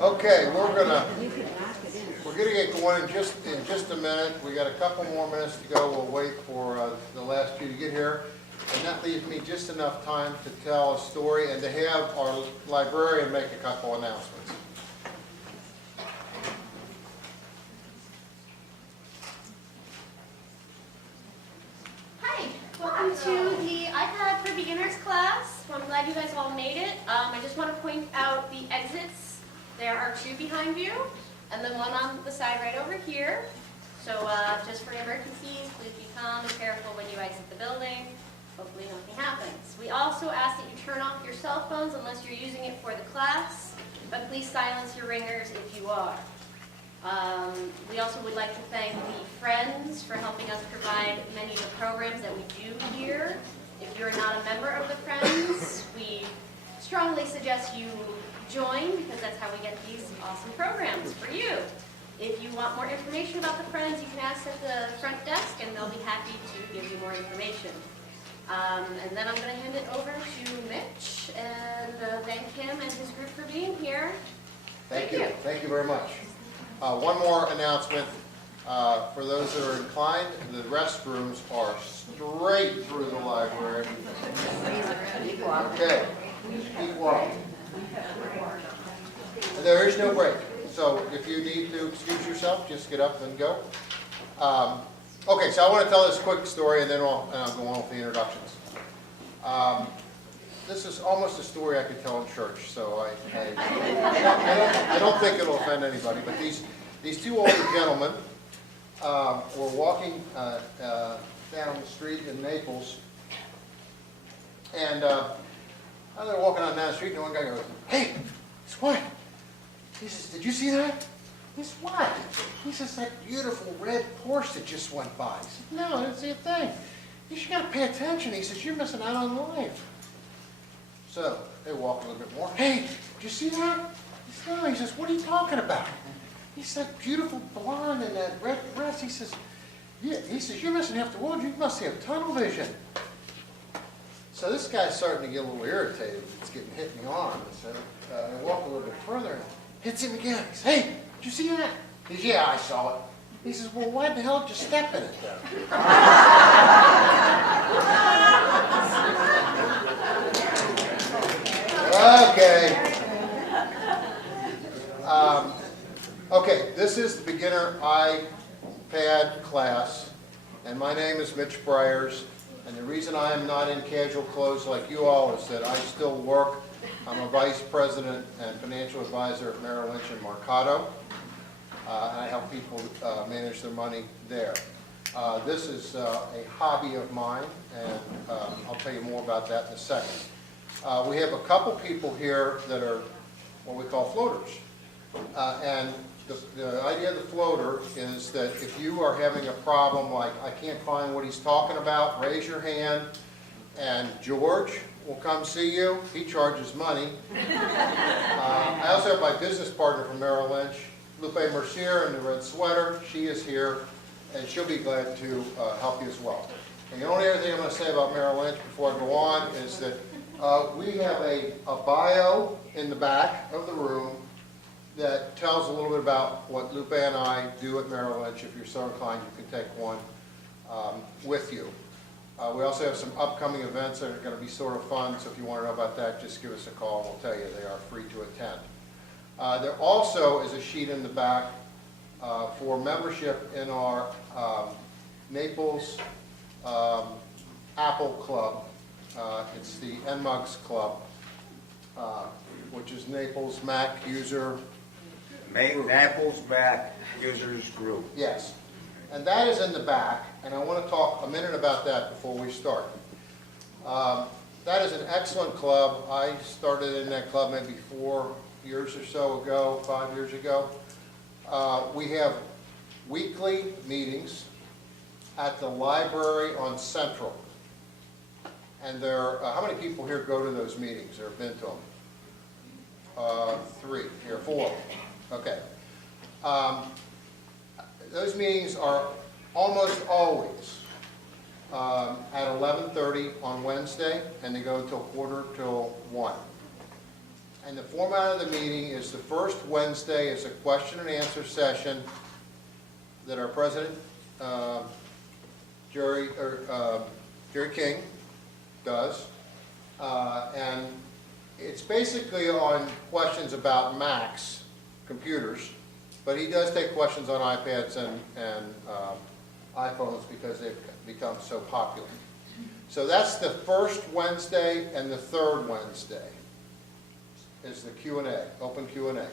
Okay, we're gonna get going in just a minute. We got a couple more minutes to go. We'll wait for the last few to get here. And that leaves me just enough time to tell a story and to have our librarian make a couple announcements. Hi, welcome to the iPad for Beginners class. Well, I'm glad you guys all made it. I just want to point out the exits. There are two behind you, and then one on the side right over here. So just for emergencies, please be calm and careful when you exit the building. Hopefully nothing happens. We also ask that you turn off your cell phones unless you're using it for the class, but please silence your ringers if you are. We also would like to thank the Friends for helping us provide many of the programs that we do here. If you're not a member of the Friends, we strongly suggest you join because that's how we get these awesome programs for you. If you want more information about the Friends, you can ask at the front desk and they'll be happy to give you more information. And then I'm going to hand it over to Mitch and thank him and his group for being here. Thank you. Thank you very much. One more announcement. For those that are inclined, the restrooms are straight through the library. Okay. Keep walking. And there is no break. So if you need to excuse yourself, just get up and go. Okay, so I want to tell this quick story and then I'll go on with the introductions. This is almost a story I could tell in church, so I don't think it'll offend anybody, but these two older gentlemen were walking down the street in Naples, and they're walking on down the street and one guy goes, "Hey, it's what?" He says, "Did you see that?" He says, "What?" He says, "That beautiful red Porsche that just went by." He said, "No, I didn't see a thing." He said, "You got to pay attention." He says, "You're missing out on life." So they walk a little bit more. "Hey, did you see that?" He says, "No." He says, "What are you talking about?" He said, "That beautiful blonde in that red dress." He says, "Yeah." He says, "You're missing half the world. You must have tunnel vision." So this guy's starting to get a little irritated. It's getting hit in the arm. So they walk a little bit further and hits him again. He says, "Hey, did you see that?" He says, "Yeah, I saw it." He says, "Well, why the hell did you step in it then?" Okay. Okay, this is the beginner iPad class, and my name is Mitch Bryars, and the reason I am not in casual clothes like you all is that I still work. I'm a vice president and financial advisor at Merrill Lynch and Mercado. I help people manage their money there. This is a hobby of mine, and I'll tell you more about that in a second. We have a couple people here that are what we call floaters. And the idea of the floater is that if you are having a problem like, "I can't find what he's talking about," raise your hand, and George will come see you. He charges money. I also have my business partner from Merrill Lynch, Lupe Mercier, in the red sweater. She is here, and she'll be glad to help you as well. And the only other thing I'm going to say about Merrill Lynch before I go on is that we have a bio in the back of the room that tells a little bit about what Lupe and I do at Merrill Lynch. If you're so inclined, you can take one with you. We also have some upcoming events that are going to be sort of fun, so if you want to know about that, just give us a call and we'll tell you. They are free to attend. There also is a sheet in the back for membership in our Naples Apple Club. It's the NMUGS Club, which is Naples Mac User Group. Naples Mac Users Group. Yes. And that is in the back, and I want to talk a minute about that before we start. That is an excellent club. I started in that club maybe 4 years or so ago, 5 years ago. We have weekly meetings at the library on Central. And how many people here go to those meetings or have been to them? 3, here, 4. Okay. Those meetings are almost always at 11:30 on Wednesday, and they go until 1:45. And the format of the meeting is the first Wednesday is a question and answer session that our president, Jerry King, does. And it's basically on questions about Macs, computers, but he does take questions on iPads and iPhones because they've become so popular. So that's the first Wednesday, and the third Wednesday is the Q&A, open Q&A.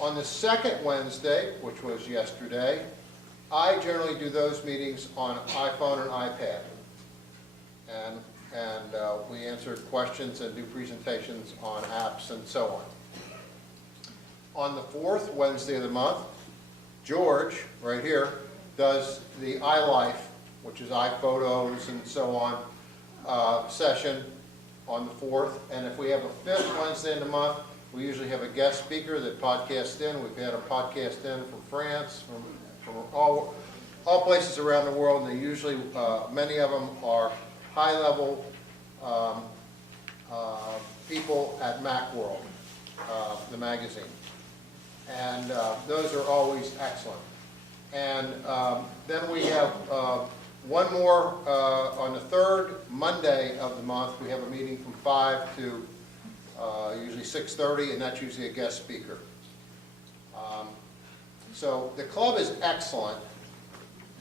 On the second Wednesday, which was yesterday, I generally do those meetings on iPhone and iPad. And we answer questions and do presentations on apps and so on. On the fourth Wednesday of the month, George, right here, does the iLife, which is iPhotos and so on, session on the 4th. And if we have a fifth Wednesday in the month, we usually have a guest speaker that podcasts in. We've had a podcast in from France, from all places around the world, and they usually, many of them are high-level people at Macworld, the magazine. And those are always excellent. And then we have one more on the third Monday of the month. We have a meeting from 5 to usually 6:30, and that's usually a guest speaker. So the club is excellent,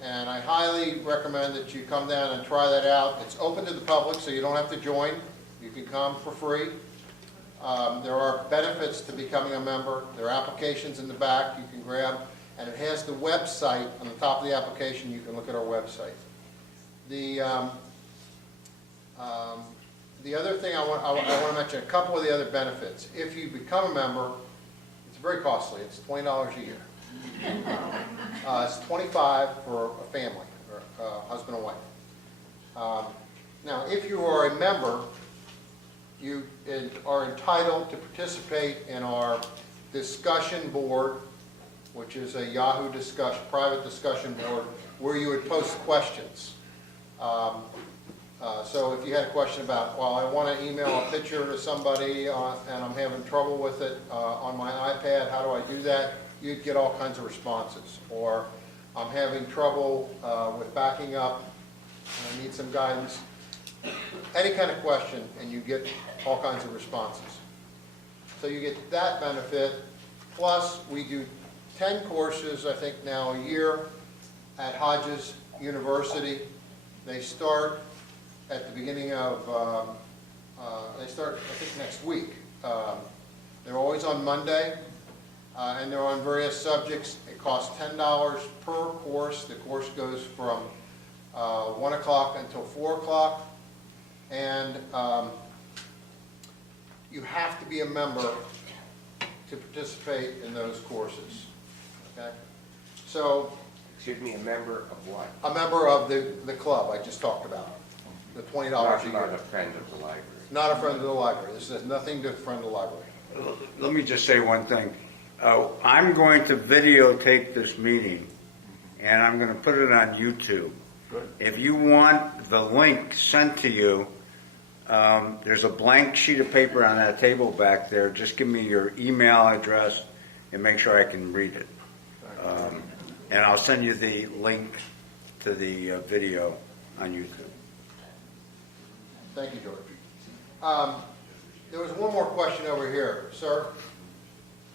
and I highly recommend that you come down and try that out. It's open to the public, so you don't have to join. You can come for free. There are benefits to becoming a member. There are applications in the back you can grab, and it has the website on the top of the application. You can look at our website. The other thing I want to mention, a couple of the other benefits. If you become a member, it's very costly. It's $20 a year. It's $25 for a family, or husband and wife. Now, if you are a member, you are entitled to participate in our discussion board, which is a Yahoo private discussion board, where you would post questions. So if you had a question about, well, I want to email a picture to somebody and I'm having trouble with it on my iPad, how do I do that? You'd get all kinds of responses. Or I'm having trouble with backing up and I need some guidance. Any kind of question, and you get all kinds of responses. So you get that benefit. Plus, we do 10 courses, I think now a year, at Hodges University. They start at the beginning of, they start, I think, next week. They're always on Monday, and they're on various subjects. It costs $10 per course. The course goes from 1 o'clock until 4 o'clock. And you have to be a member to participate in those courses. Okay? So, Excuse me, a member of what? a member of the club I just talked about, the $20 a year. Not a friend of the library. Not a friend of the library. This has nothing to friend of the library. Let me just say one thing. I'm going to videotape this meeting, and I'm going to put it on YouTube. Good. If you want the link sent to you, there's a blank sheet of paper on that table back there. Just give me your email address and make sure I can read it. And I'll send you the link to the video on YouTube. Thank you, George. There was one more question over here. Sir?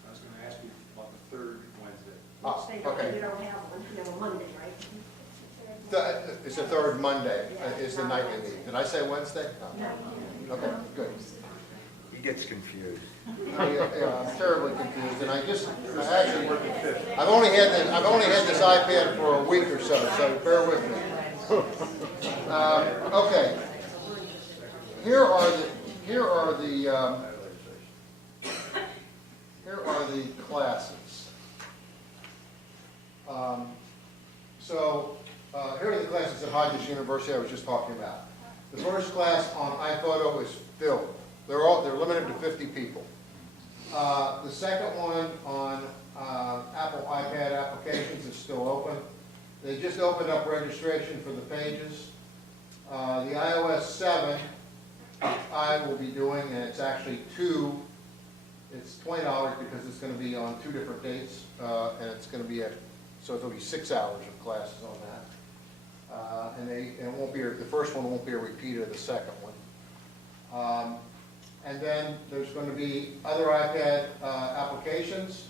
I was going to ask you about the third Wednesday. Okay. You don't have one, you have a Monday, right? It's the third Monday, is the nightly meeting. Did I say Wednesday? No. Okay, good. He gets confused. I'm terribly confused, and I've only had this iPad for a week or so bear with me. Okay. Here are the classes. Here are the classes at Hodges University I was just talking about. The first class on iPhoto is filled. They're limited to 50 people. The second one on Apple iPad applications is still open. They just opened up registration for the pages. The iOS 7 I will be doing, and it's actually 2 It's $20 because it's going to be on 2 different dates, and it's going to be so it'll be 6 hours of classes on that. And it won't be, the first one won't be a repeat of the second one. And then there's going to be other iPad applications,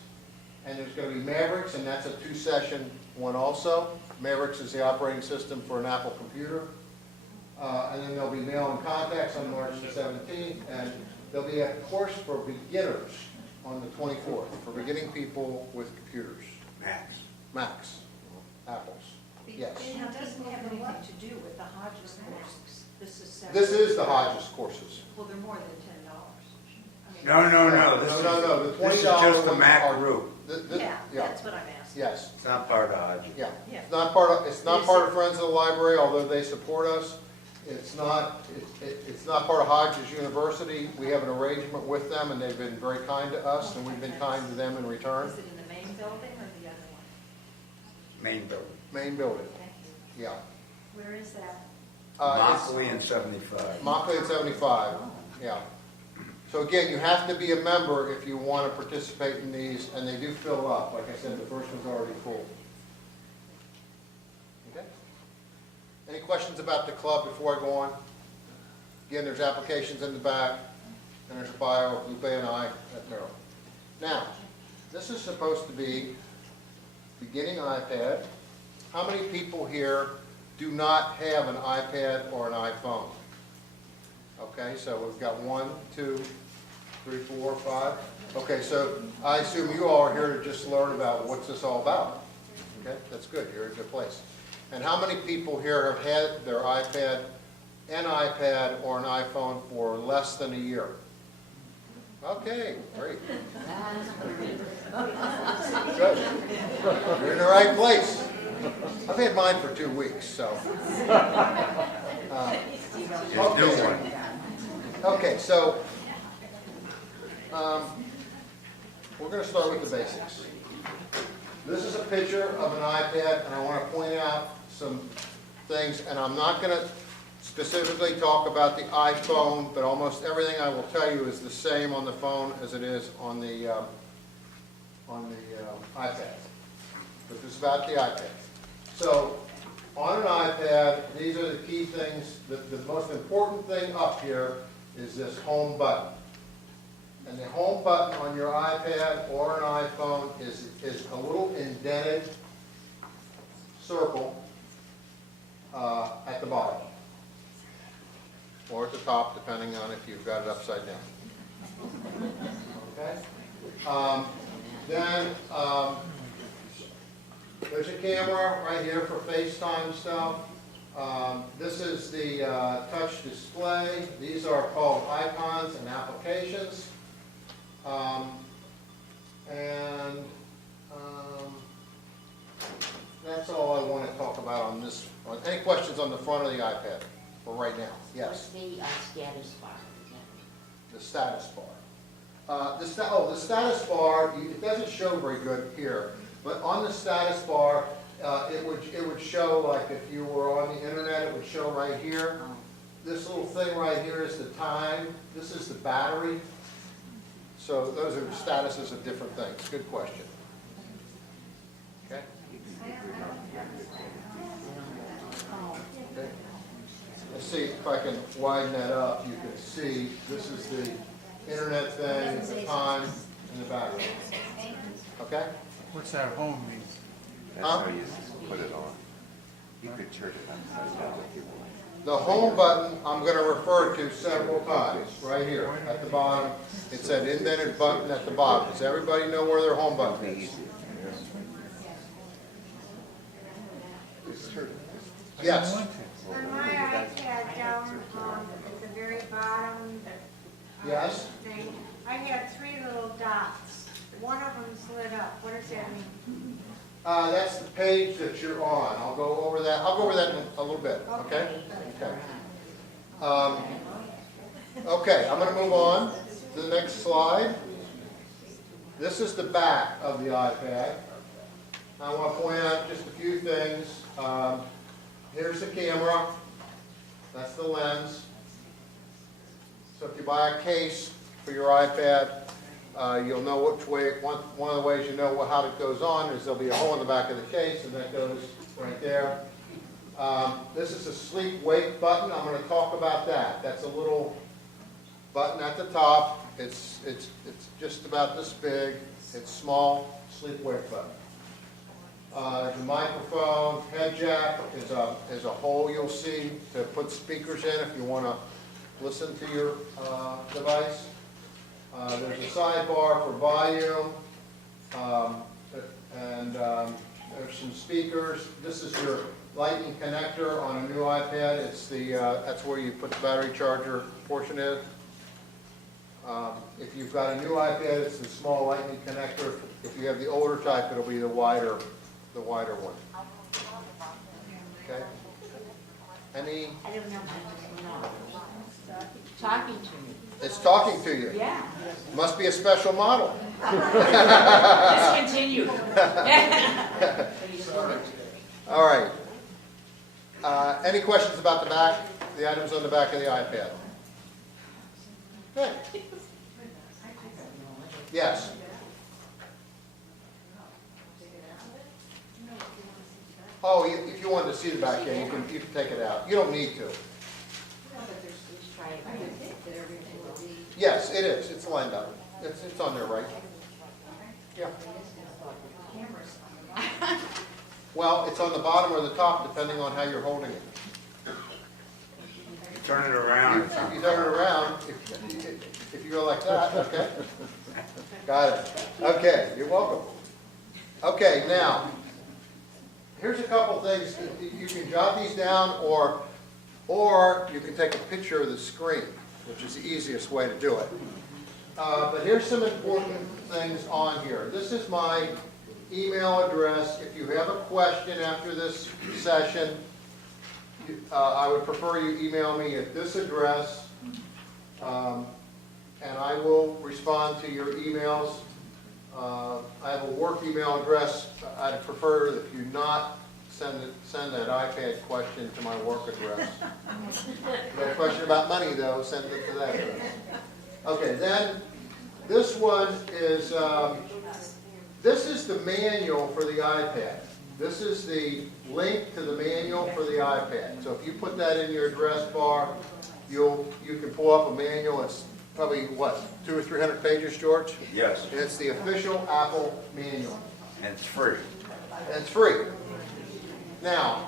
and there's going to be Mavericks, and that's a 2-session one also. Mavericks is the operating system for an Apple computer. And then there'll be Mail and Contacts on March the 17th, and there'll be a course for beginners on the 24th, for beginning people with computers. Macs, Apples, yes. It doesn't have anything to do with the Hodges courses. This is separate. This is the Hodges courses. Well, they're more than $10. No. No, This the $20 is just the ones Mac are- group. Yeah, that's what I'm asking. Yes, It's not part of Hodges. yeah. Yeah. It's not part of Friends of the Library, although they support us. It's not part of Hodges University. We have an arrangement with them, and they've been very kind to us, and we've been kind to them in return. Is it in the main building or the other one? Main building. Main building, Thank you. yeah. Where is that? It's Mockley and 75. Mockley at 75, yeah. So again, you have to be a member if you want to participate in these, and they do fill up. Like I said, the first one's already full. Okay? Any questions about the club before I go on? Again, there's applications in the back, and there's a bio of Lupe and I at Merrill. Now, this is supposed to be beginning iPad. How many people here do not have an iPad or an iPhone? Okay, so we've got 1, 2, 3, 4, 5. Okay, so I assume you all are here to just learn about what's this all about. Okay, that's good. You're in a good place. And how many people here have had their iPad, an iPad or an iPhone for less than a year? Okay, great. Good. You're in the right place. I've had mine for 2 weeks, so. Just do one. Okay, so we're going to start with the basics. This is a picture of an iPad, and I want to point out some things, and I'm not going to specifically talk about the iPhone, but almost everything I will tell you is the same on the phone as it is on the iPad. But this is about the iPad. So on an iPad, these are the key things. The most important thing up here is this home button. And the home button on your iPad or an iPhone is a little indented circle at the bottom. Or at the top, depending on if you've got it upside down. Okay? Then there's a camera right here for FaceTime stuff. This is the touch display. These are called icons and applications. That's all I want to talk about on this. Any questions on the front of the iPad for right now? Yes. What's the status bar? The status bar. The status bar, it doesn't show very good here, but on the status bar, it would show, like if you were on the internet, it would show right here. This little thing right here is the time. This is the battery. So those are statuses of different things. Good question. Okay? Okay. Let's see if I can widen that up. You can see this is the internet thing, the time, and the battery. Okay? What's that home mean? That's how you put it on. You could turn it upside down if you want. The home button I'm going to refer to several times, right here at the bottom. It's that indented button at the bottom. Does everybody know where their home button is? Just turn it. Yes. I On my iPad down at the very bottom, Yes? thing, I had 3 little dots. One of them lit up. What does that mean? That's the page that you're on. I'll go over that. I'll go over that in a little bit. Okay? Okay. Okay, I'm going to move on to the next slide. This is the back of the iPad. I want to point out just a few things. Here's the camera. That's the lens. So if you buy a case for your iPad, You'll know which way, one of the ways you know how it goes on is there'll be a hole in the back of the case, and that goes right there. This is a sleep-wake button. I'm going to talk about that. That's a little button at the top. It's just about this big. It's small, sleep-wake button. There's a microphone. Head jack is a hole you'll see to put speakers in if you want to listen to your device. There's a sidebar for volume, and there's some speakers. This is your lightning connector on a new iPad. It's that's where you put the battery charger portion in. If you've got a new iPad, it's the small lightning connector. If you have the older type, it'll be the wider one. Okay. Any? I don't know, I just know. Talking to me. It's talking to you. Yeah. Must be a special model. Discontinued. All right. Any questions about the back? The items on the back of the iPad? Good. Yes. Oh, if you wanted to see the back, yeah, you can take it out. You don't need to. Yes, it is. It's lined up. It's on there, right? Yeah. Well, it's on the bottom or the top, depending on how you're holding it. Turn it around. You turn it around, if you go like that, okay? Got it. Okay, you're welcome. Okay, now, here's a couple things. You can jot these down, or you can take a picture of the screen, which is the easiest way to do it. But here's some important things on here. This is my email address. If you have a question after this session, I would prefer you email me at this address, and I will respond to your emails. I have a work email address. I'd prefer that you not send that iPad question to my work address. If you have a question about money, though, send it to that address. Okay, then this one is, this is the manual for the iPad. This is the link to the manual for the iPad. So if you put that in your address bar, you can pull up a manual. It's probably, what, 200 or 300 pages, George? Yes, And it's the official Apple manual. and it's free. And it's free. Now,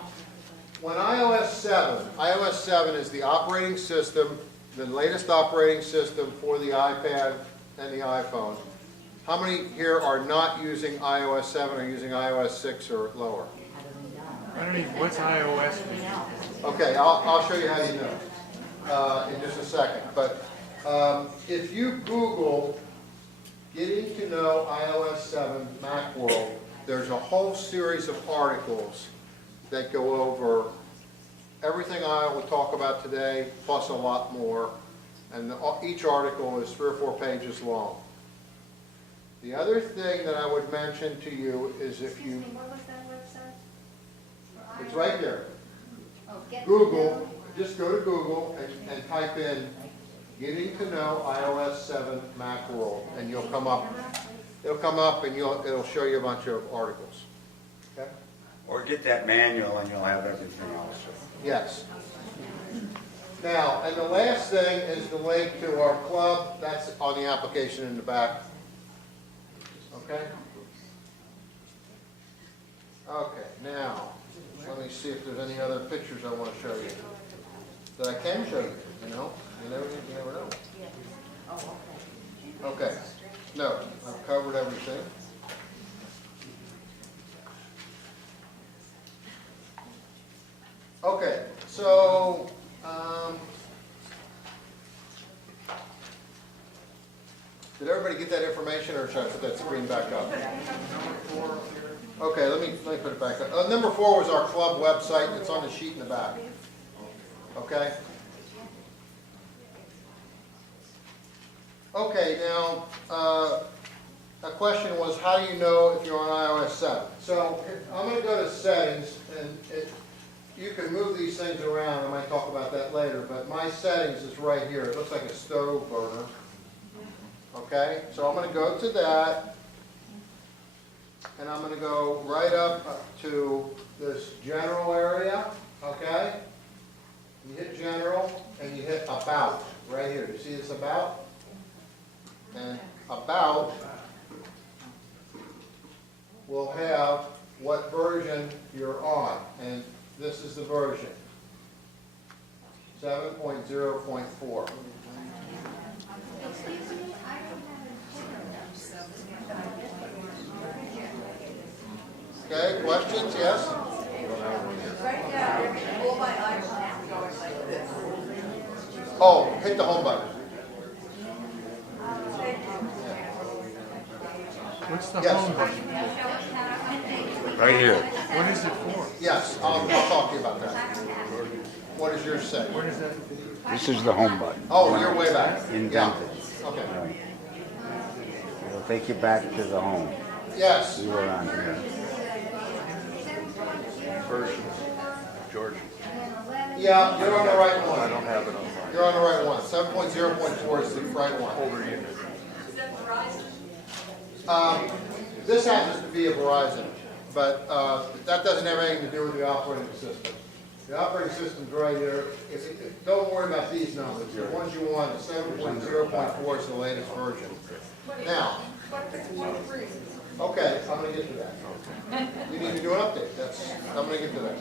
when iOS 7 is the operating system, the latest operating system for the iPad and the iPhone. How many here are not using iOS 7 or using iOS 6 or lower? I don't even, what's iOS? Okay, I'll show you how you know in just a second. But if you Google getting to know iOS 7 Macworld, there's a whole series of articles that go over everything I will talk about today, plus a lot more. And each article is 3 or 4 pages long. The other thing that I would mention to you is if you, What was that website? it's right there. Oh, get to Google, know. just go to Google and type in getting to know iOS 7 Macworld, and you'll come up. It'll come up and it'll show you a bunch of articles. Okay? Or get that manual and you'll have everything else. Yes. Now, and the last thing is the link to our club. That's on the application in the back. Okay? Okay, now, let me see if there's any other pictures I want to show you. That I can show you, you know? You never know. Okay. No, I've covered everything. Okay, so, did everybody get that information, or should I put that screen back up? Okay, let me put it back up. Number 4 was our club website. It's on the sheet in the back. Okay? Okay, now, a question was, how do you know if you're on iOS 7? So, I'm going to go to settings, and you can move these things around. I might talk about that later, but my settings is right here. It looks like a stove burner. Okay, so I'm going to go to that, and I'm going to go right up to this general area, okay? You hit general, and you hit about, right here. You see this about? And about will have what version you're on, and this is the version, 7.0.4. Excuse me, I don't have Okay, questions, yes? Right now, all my iPhones are going like this. Oh, hit the home button. What's the Yes. home button? Right here. What is it for? Yes, I'll talk to you about that. What does yours say? What is that? This is the home button. Oh, you're way back. Yeah, Indented. okay. Right. It'll take you back to the home. Yes, We were on here. Version, George, yeah, you're on the right I one. don't have it on You're on the right one. 7.0.4 is the right one. my older unit. This happens to be a Verizon, but that doesn't have anything to do with the operating system. The operating system's right here. Don't worry about these numbers. The ones you want, 7.0.4 is the latest version. Now, okay, I'm gonna get to that. You need to do an update. I'm gonna get to that.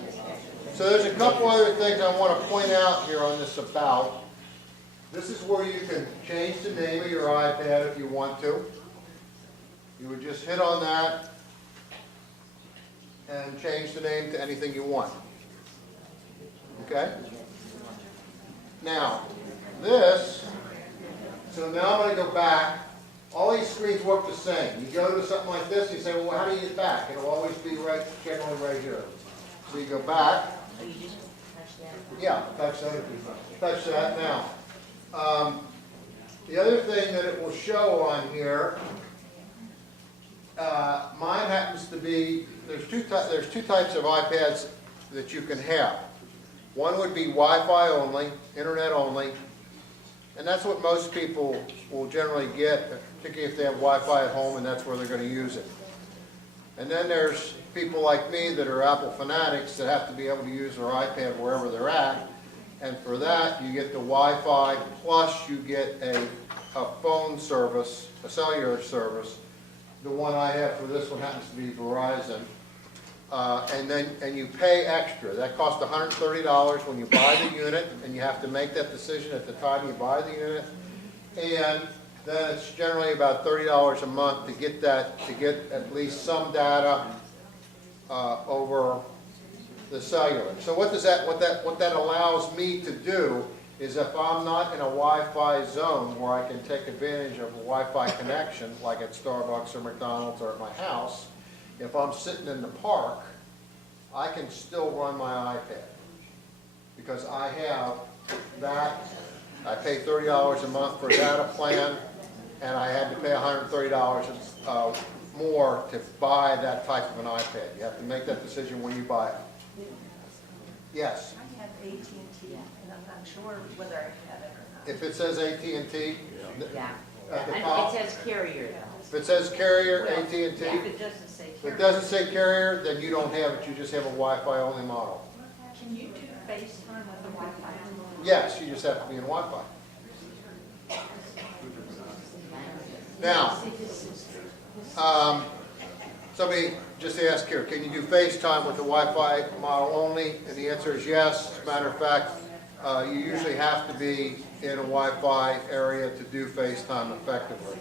So there's a couple other things I want to point out here on this about. This is where you can change the name of your iPad if you want to. You would just hit on that and change the name to anything you want. Okay? Now, so now I'm going to go back. All these screens work the same. You go to something like this, you say, well, how do you get back? It'll always be generally right here. So you go back. Yeah, touch that if you touch that. Now, the other thing that it will show on here, mine happens to be, there's two types of iPads that you can have. One would be Wi-Fi only, internet only, and that's what most people will generally get, particularly if they have Wi-Fi at home and that's where they're going to use it. And then there's people like me that are Apple fanatics that have to be able to use their iPad wherever they're at, and for that you get the Wi-Fi plus you get a phone service, a cellular service. The one I have for this one happens to be Verizon. And you pay extra. That costs $130 when you buy the unit, and you have to make that decision at the time you buy the unit. And then it's generally about $30 a month to get at least some data over the cellular. So what that allows me to do is if I'm not in a Wi-Fi zone where I can take advantage of a Wi-Fi connection, like at Starbucks or McDonald's or at my house, if I'm sitting in the park, I can still run my iPad because I have that. I pay $30 a month for a data plan, and I had to pay $130 more to buy that type of an iPad. You have to make that decision when you buy it. Yes? I have AT&T, and I'm not sure whether I have it or not. If it says AT&T Yeah. at the And top, it says carrier though. if it says carrier, AT&T, If it doesn't say if it carrier. doesn't say carrier, then you don't have it. You just have a Wi-Fi only model. Can you do FaceTime with the Wi-Fi? Yes, you just have to be in Wi-Fi. Now, somebody just asked here, can you do FaceTime with the Wi-Fi model only? And the answer is yes. As a matter of fact, you usually have to be in a Wi-Fi area to do FaceTime effectively.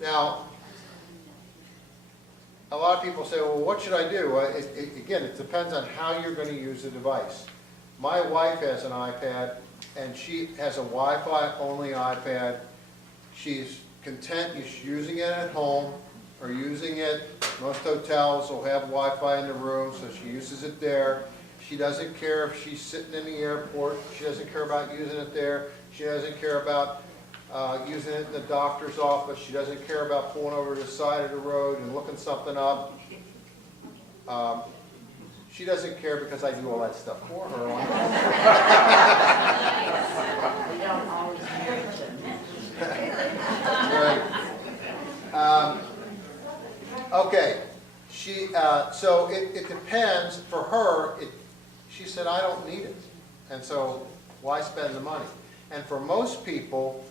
Now, a lot of people say, well, what should I do? Again, it depends on how you're going to use the device. My wife has an iPad, and she has a Wi-Fi only iPad. She's content using it at home or using it. Most hotels will have Wi-Fi in the room, so she uses it there. She doesn't care if she's sitting in the airport. She doesn't care about using it there. She doesn't care about using it in the doctor's office. She doesn't care about pulling over to the side of the road and looking something up. She doesn't care because I do all that stuff for her. We don't always marry to Okay, so it depends, for her, she said, I don't need it. And so, why spend the money? And for most people,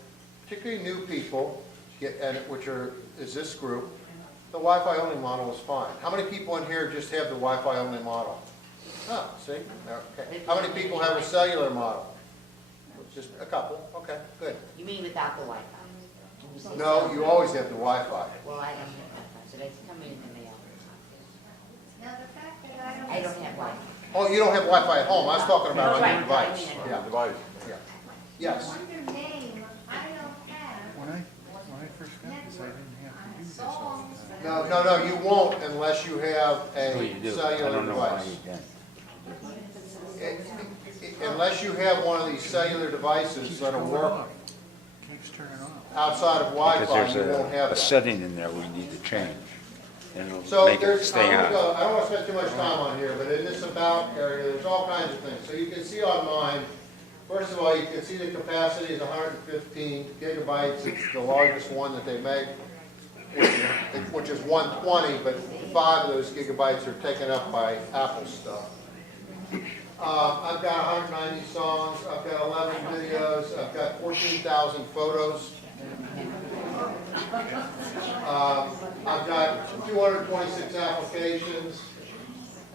particularly new people, is this group, the Wi-Fi only model is fine. How many people in here just have the Wi-Fi only model? Oh, see? Okay. How many people have a cellular model? Just a couple. Okay, good. You mean without the Wi-Fi? When you say No, so- you always have the Wi-Fi. Well, I don't have Wi-Fi, so that's coming in the mail. Now, the fact that I don't have Wi-Fi. Oh, you don't have Wi-Fi at home. I was talking about on your Right, I device. mean, Yeah. Device. Yeah. Yes. Under name, I don't have When I first got this, I didn't have to do this all the time. No, you won't unless you have a cellular device. Unless you have one of these cellular devices that'll work Keeps turning off. outside of Because Wi-Fi, there's you won't have a that. setting in there we need to change, and So it'll make it there's, stay I on. don't want to spend too much time on here, but in this about area, there's all kinds of things. So you can see on mine, first of all, you can see the capacity is 115 gigabytes. It's the largest one that they make, which is 120, but 5 of those gigabytes are taken up by Apple stuff. I've got 190 songs, I've got 11 videos, I've got 14,000 photos. I've got 226 applications,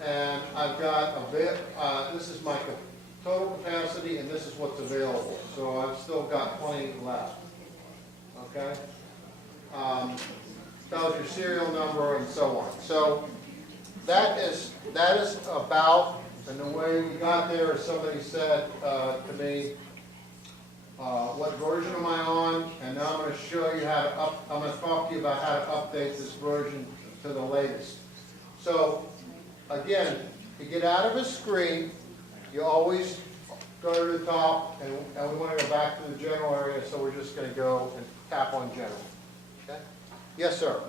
and I've got this is my total capacity, and this is what's available. So I've still got plenty left. Okay? Tells your serial number and so on. So that is about, and the way we got there is somebody said to me, what version am I on? And now I'm going to show you how to I'm going to talk to you about how to update this version to the latest. So again, to get out of a screen, you always go to the top, and we want to go back to the general area, so we're just going to go and tap on general. Okay? Yes, sir.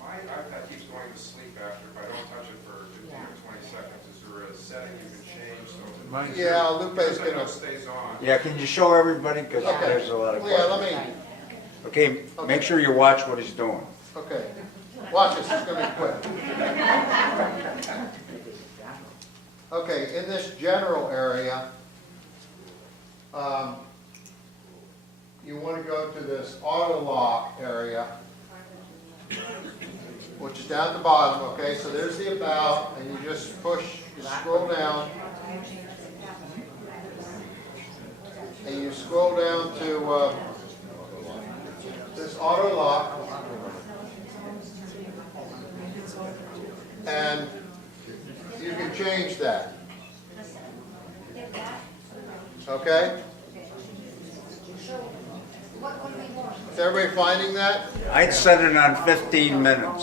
My iPad keeps going to sleep after if I don't touch it for 15 or 20 seconds. Is there a setting you can change so that Mine's- Yeah, Lupe's it going to... stays on? Yeah, can you show everybody, because Okay. there's a lot of Yeah, questions. let me... Okay, make sure you watch what he's doing. Okay. Watch this, it's going to be quick. Okay, in this general area, you want to go to this auto lock area, which is down at the bottom, okay? So there's the about, and you just push, you scroll down, and you scroll down to this auto lock, and you can change that. Okay? Is everybody finding that? I'd set it on 15 minutes.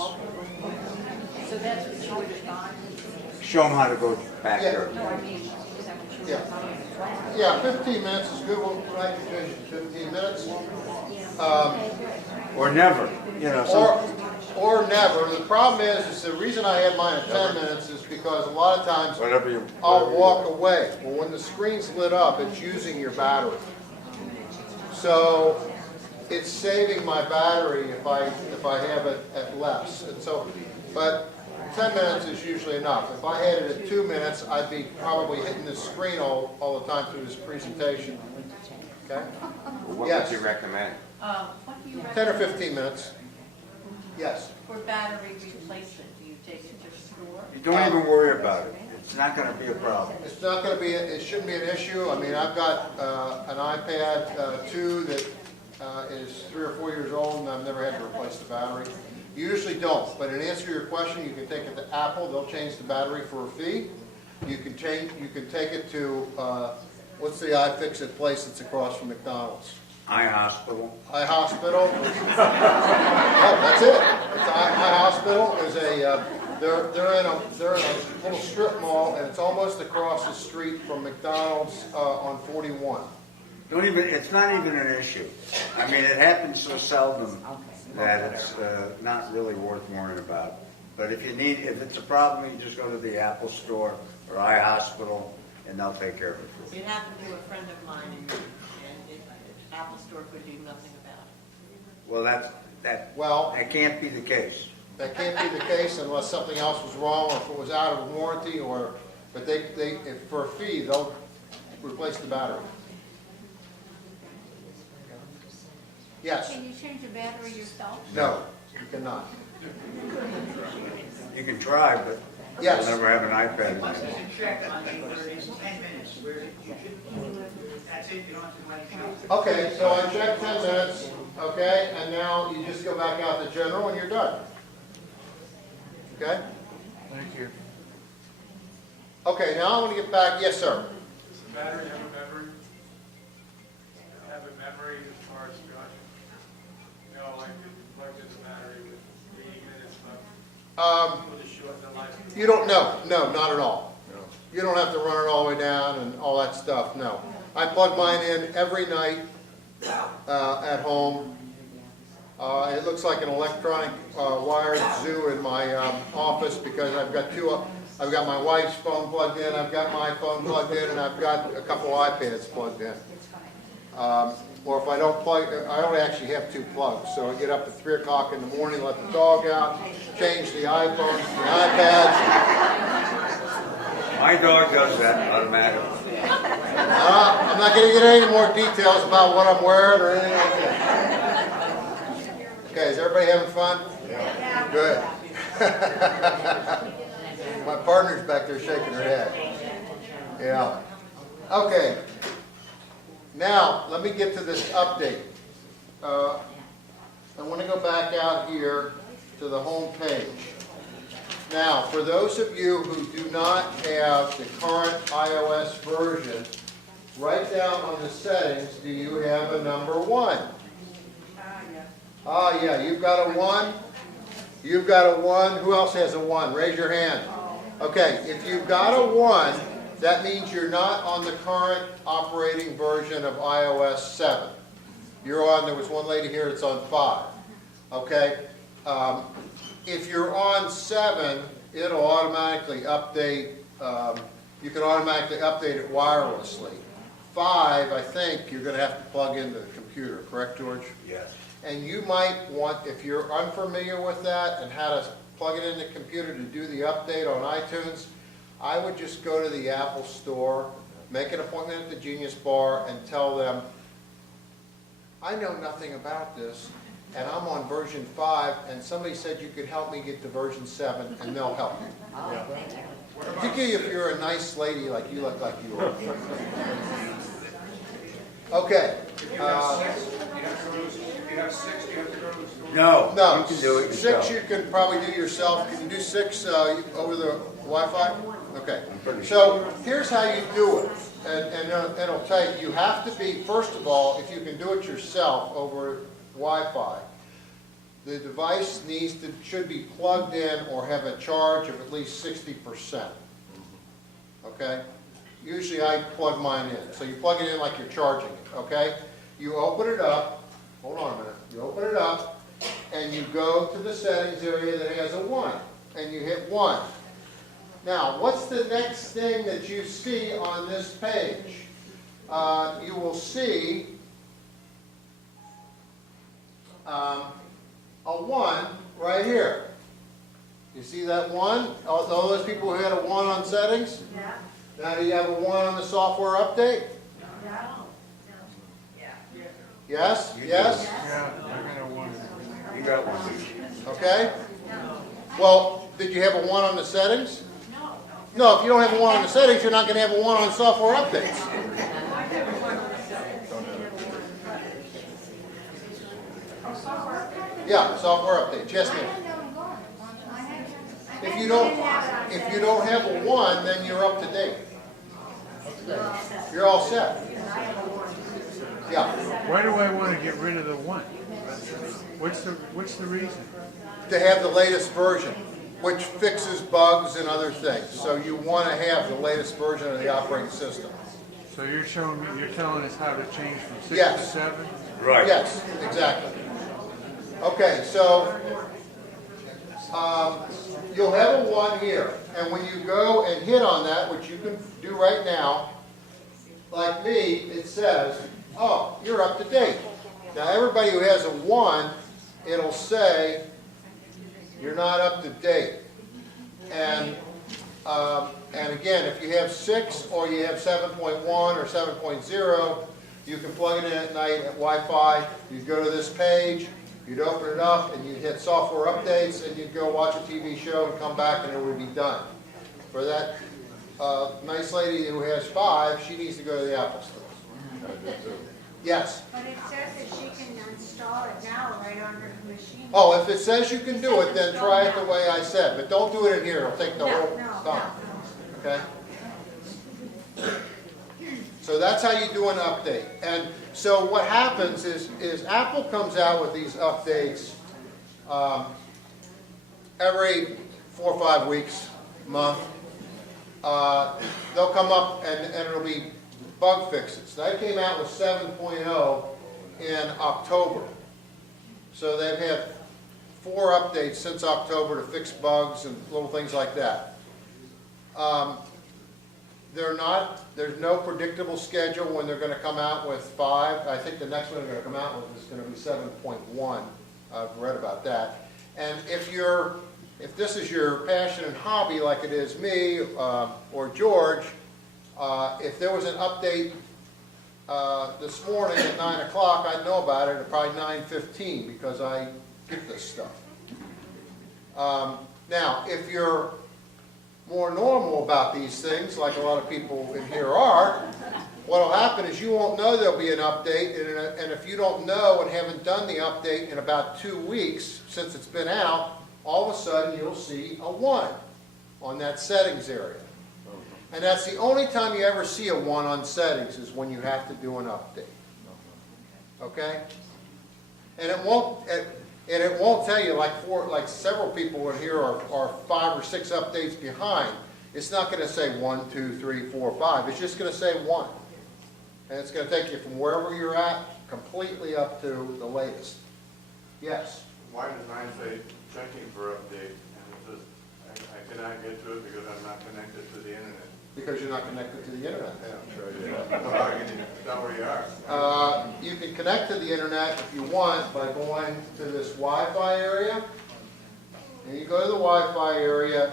So that's what you would have gone. Show them how to go back Yeah. there. No, I mean, is that what you Yeah. Yeah, 15 minutes is good. We'll try to change it to 15 minutes. Or never, you know. some- Or never. The problem is the reason I had mine at 10 minutes is because a lot of times Whatever you. I'll walk away. Well, when the screen's lit up, it's using your battery. So it's saving my battery if I have it at less. And so, but 10 minutes is usually enough. If I had it at 2 minutes, I'd be probably hitting the screen all the time through this presentation. Okay? What Yes. would you recommend? What do you 10 or recommend 15 minutes. Yes. for battery replacement? Do you take it to store? You don't even worry about it. It's not going to be a problem. It's not going to be, it shouldn't be an issue. I mean, I've got an iPad 2 that is 3 or 4 years old, and I've never had to replace the battery. You usually don't, but in answer to your question, you can take it to Apple. They'll change the battery for a fee. You can take it to, what's the iFixit place that's across from McDonald's? iHospital. iHospital. Oh, that's it. It's iHospital is they're in a little strip mall, and it's almost across the street from McDonald's on 41. Don't even. It's not even an issue. I mean, it happens so seldom that it's not really worth worrying about. But if it's a problem, you just go to the Apple Store or iHospital, and they'll take care of it for you. It happened to a friend of mine, and Apple Store could do nothing about it. Well, Well, that can't be the case. that can't be the case unless something else was wrong, or if it was out of warranty, but if for a fee, they'll replace the battery. Yes? Can you change the battery yourself? No, you cannot. You can try, but Yes. you'll never have an iPad. Check on 8:30, 10 minutes, where you should, that's it, you don't have to do anything else. Okay, so I checked 10 minutes, okay, and now you just go back out to general and you're done. Okay? Thank you. Okay, now I want to get back, yes, sir. Does the battery have a memory? Have a memory as far as gun? You know, like the battery with 80 minutes left, with a short life? You don't know, no, not at all. You don't have to run it all the way down and all that stuff, no. I plug mine in every night at home. It looks like an electronic wired zoo in my office because I've got my wife's phone plugged in, I've got my phone plugged in, and I've got a couple iPads plugged in. Or if I don't plug, I only actually have 2 plugs, so I get up at 3 o'clock in the morning, let the dog out, change the iPhones, the iPads. My dog does that automatically. I'm not going to get any more details about what I'm wearing or anything like that. Okay, is everybody having fun? Yeah. Good. My partner's back there shaking her head. Yeah. Okay. Now, let me get to this update. I want to go back out here to the home page. Now, for those of you who do not have the current iOS version, write down on the settings, do you have a number 1? Ah, yeah, you've got a 1. You've got a 1. Who else has a 1? Raise your hand. Okay, if you've got a 1, that means you're not on the current operating version of iOS 7. You're on, there was one lady here that's on 5. Okay? If you're on 7, it'll automatically update, you can automatically update it wirelessly. 5, I think, you're going to have to plug into the computer, correct, George? Yes. And you might want, if you're unfamiliar with that and how to plug it in the computer to do the update on iTunes, I would just go to the Apple Store, make an appointment at the Genius Bar, and tell them, I know nothing about this, and I'm on version 5, and somebody said you could help me get to version 7, and they'll help you. Particularly if you're a nice lady like you look like you are. Okay. If you have 6, you have to go to the store? No, No, you can do it yourself. 6 you can probably do yourself. Can you do 6 over the Wi-Fi? Okay. So here's how you do it, and it'll tell you, you have to be, first of all, if you can do it yourself over Wi-Fi, the device should be plugged in or have a charge of at least 60%. Okay? Usually I plug mine in. So you plug it in like you're charging it, okay? You open it up, hold on a minute, you open it up, and you go to the settings area that has a 1, and you hit 1. Now, what's the next thing that you see on this page? You will see a 1 right here. You see that 1? All those people who had a 1 on settings? Yeah. Now, do you have a 1 on the software update? Yes? Yes? Yeah, I got a 1. You got one. Okay? Well, did you have a 1 on the settings? No, if you don't have a 1 on the settings, you're not going to have a 1 on software updates. Yeah, software updates. Yes, ma'am. If you don't have a 1, then you're up to date. You're all set. Yeah. Why do I want to get rid of the 1? What's the reason? To have the latest version, which fixes bugs and other things. So you want to have the latest version of the operating system. So you're telling us how to change from 6 to Yes. 7? Right. Yes, exactly. Okay, so you'll have a 1 here, and when you go and hit on that, which you can do right now, like me, it says, oh, you're up to date. Now everybody who has a 1 it'll say you're not up to date. And again, if you have 6 or you have 7.1 or 7.0, you can plug it in at night at Wi-Fi. You'd go to this page, you'd open it up, and you'd hit software updates, and you'd go watch a TV show and come back, and it would be done. For that nice lady who has 5, she needs to go to the Apple Store. Yes? But it says that she can install it now right on her machine. Oh, if it says you can do it, then try it the way I said, but don't do it in here, it'll take the whole time. Okay? So that's how you do an update. And so what happens is Apple comes out with these updates every 4 or 5 weeks, month. They'll come up and it'll be bug fixes. They came out with 7.0 in October. So they've had 4 updates since October to fix bugs and little things like that. There's no predictable schedule when they're going to come out with 5. I think the next one they're going to come out with is going to be 7.1. I've read about that. And if this is your passion and hobby like it is me or George, if there was an update this morning at 9 o'clock, I'd know about it at probably 9:15 because I get this stuff. Now, if you're more normal about these things, like a lot of people in here are, what will happen is you won't know there'll be an update, and if you don't know and haven't done the update in about 2 weeks since it's been out, all of a sudden you'll see a 1 on that settings area. And that's the only time you ever see a 1 on settings is when you have to do an update. Okay? And it won't tell you, like several people in here are 5 or 6 updates behind. It's not going to say 1, 2, 3, 4, 5. It's just going to say 1. And it's going to take you from wherever you're at completely up to the latest. Yes? Why does mine say checking for update? And it says I cannot get to it because I'm not connected to the internet. Because you're not connected to the internet. Yeah, I'm sure I did. How can you tell where you are? You can connect to the internet if you want by going to this Wi-Fi area. And you go to the Wi-Fi area,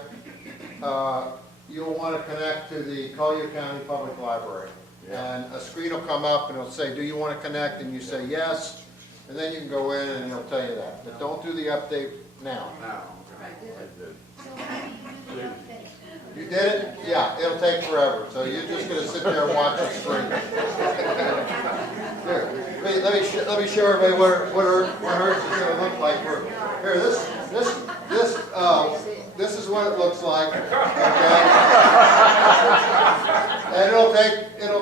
you'll want to connect to the Collier County Public Library. Yeah. And a screen will come up and it'll say, do you want to connect? And you say yes. And then you can go in and it'll tell you that. But don't do the update now. Now. You did it? Yeah, it'll take forever. So you're just going to sit there and watch the screen. Here, let me show everybody what hers is going to look like. Here, this is what it looks like. Okay, and it'll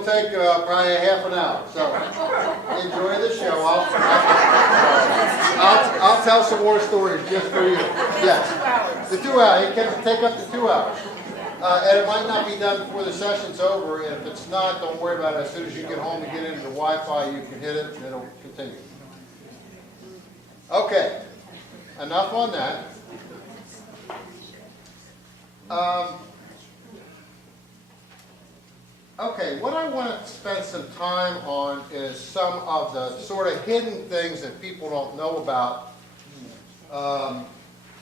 take probably a half an hour. So enjoy the show. I'll tell some more stories just for you. Yes, the 2 hours. It can take up to 2 hours. And it might not be done before the session's over, and if it's not, don't worry about it. As soon as you get home and get into the Wi-Fi, you can hit it, and it'll continue. Okay, enough on that. Okay, what I want to spend some time on is some of the sort of hidden things that people don't know about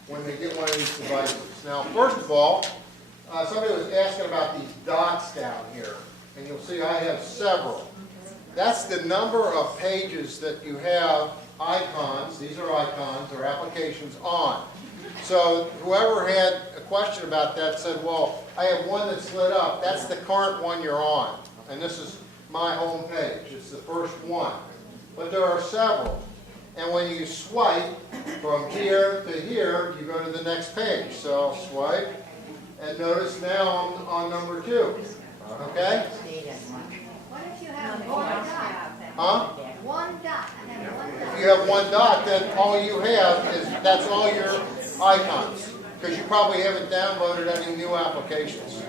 when they get one of these devices. Now, first of all, somebody was asking about these dots down here, and you'll see I have several. That's the number of pages that you have icons, these are icons or applications on. So whoever had a question about that said, well, I have one that's lit up. That's the current one you're on. And this is my home page. It's the first one. But there are several. And when you swipe from here to here, you go to the next page. So I'll swipe. And notice now I'm on number 2. Okay? What if you have 1 dot? Huh? 1 dot. I have 1 dot. If you have 1 dot, then all you have is, that's all your icons. Because you probably haven't downloaded any new applications.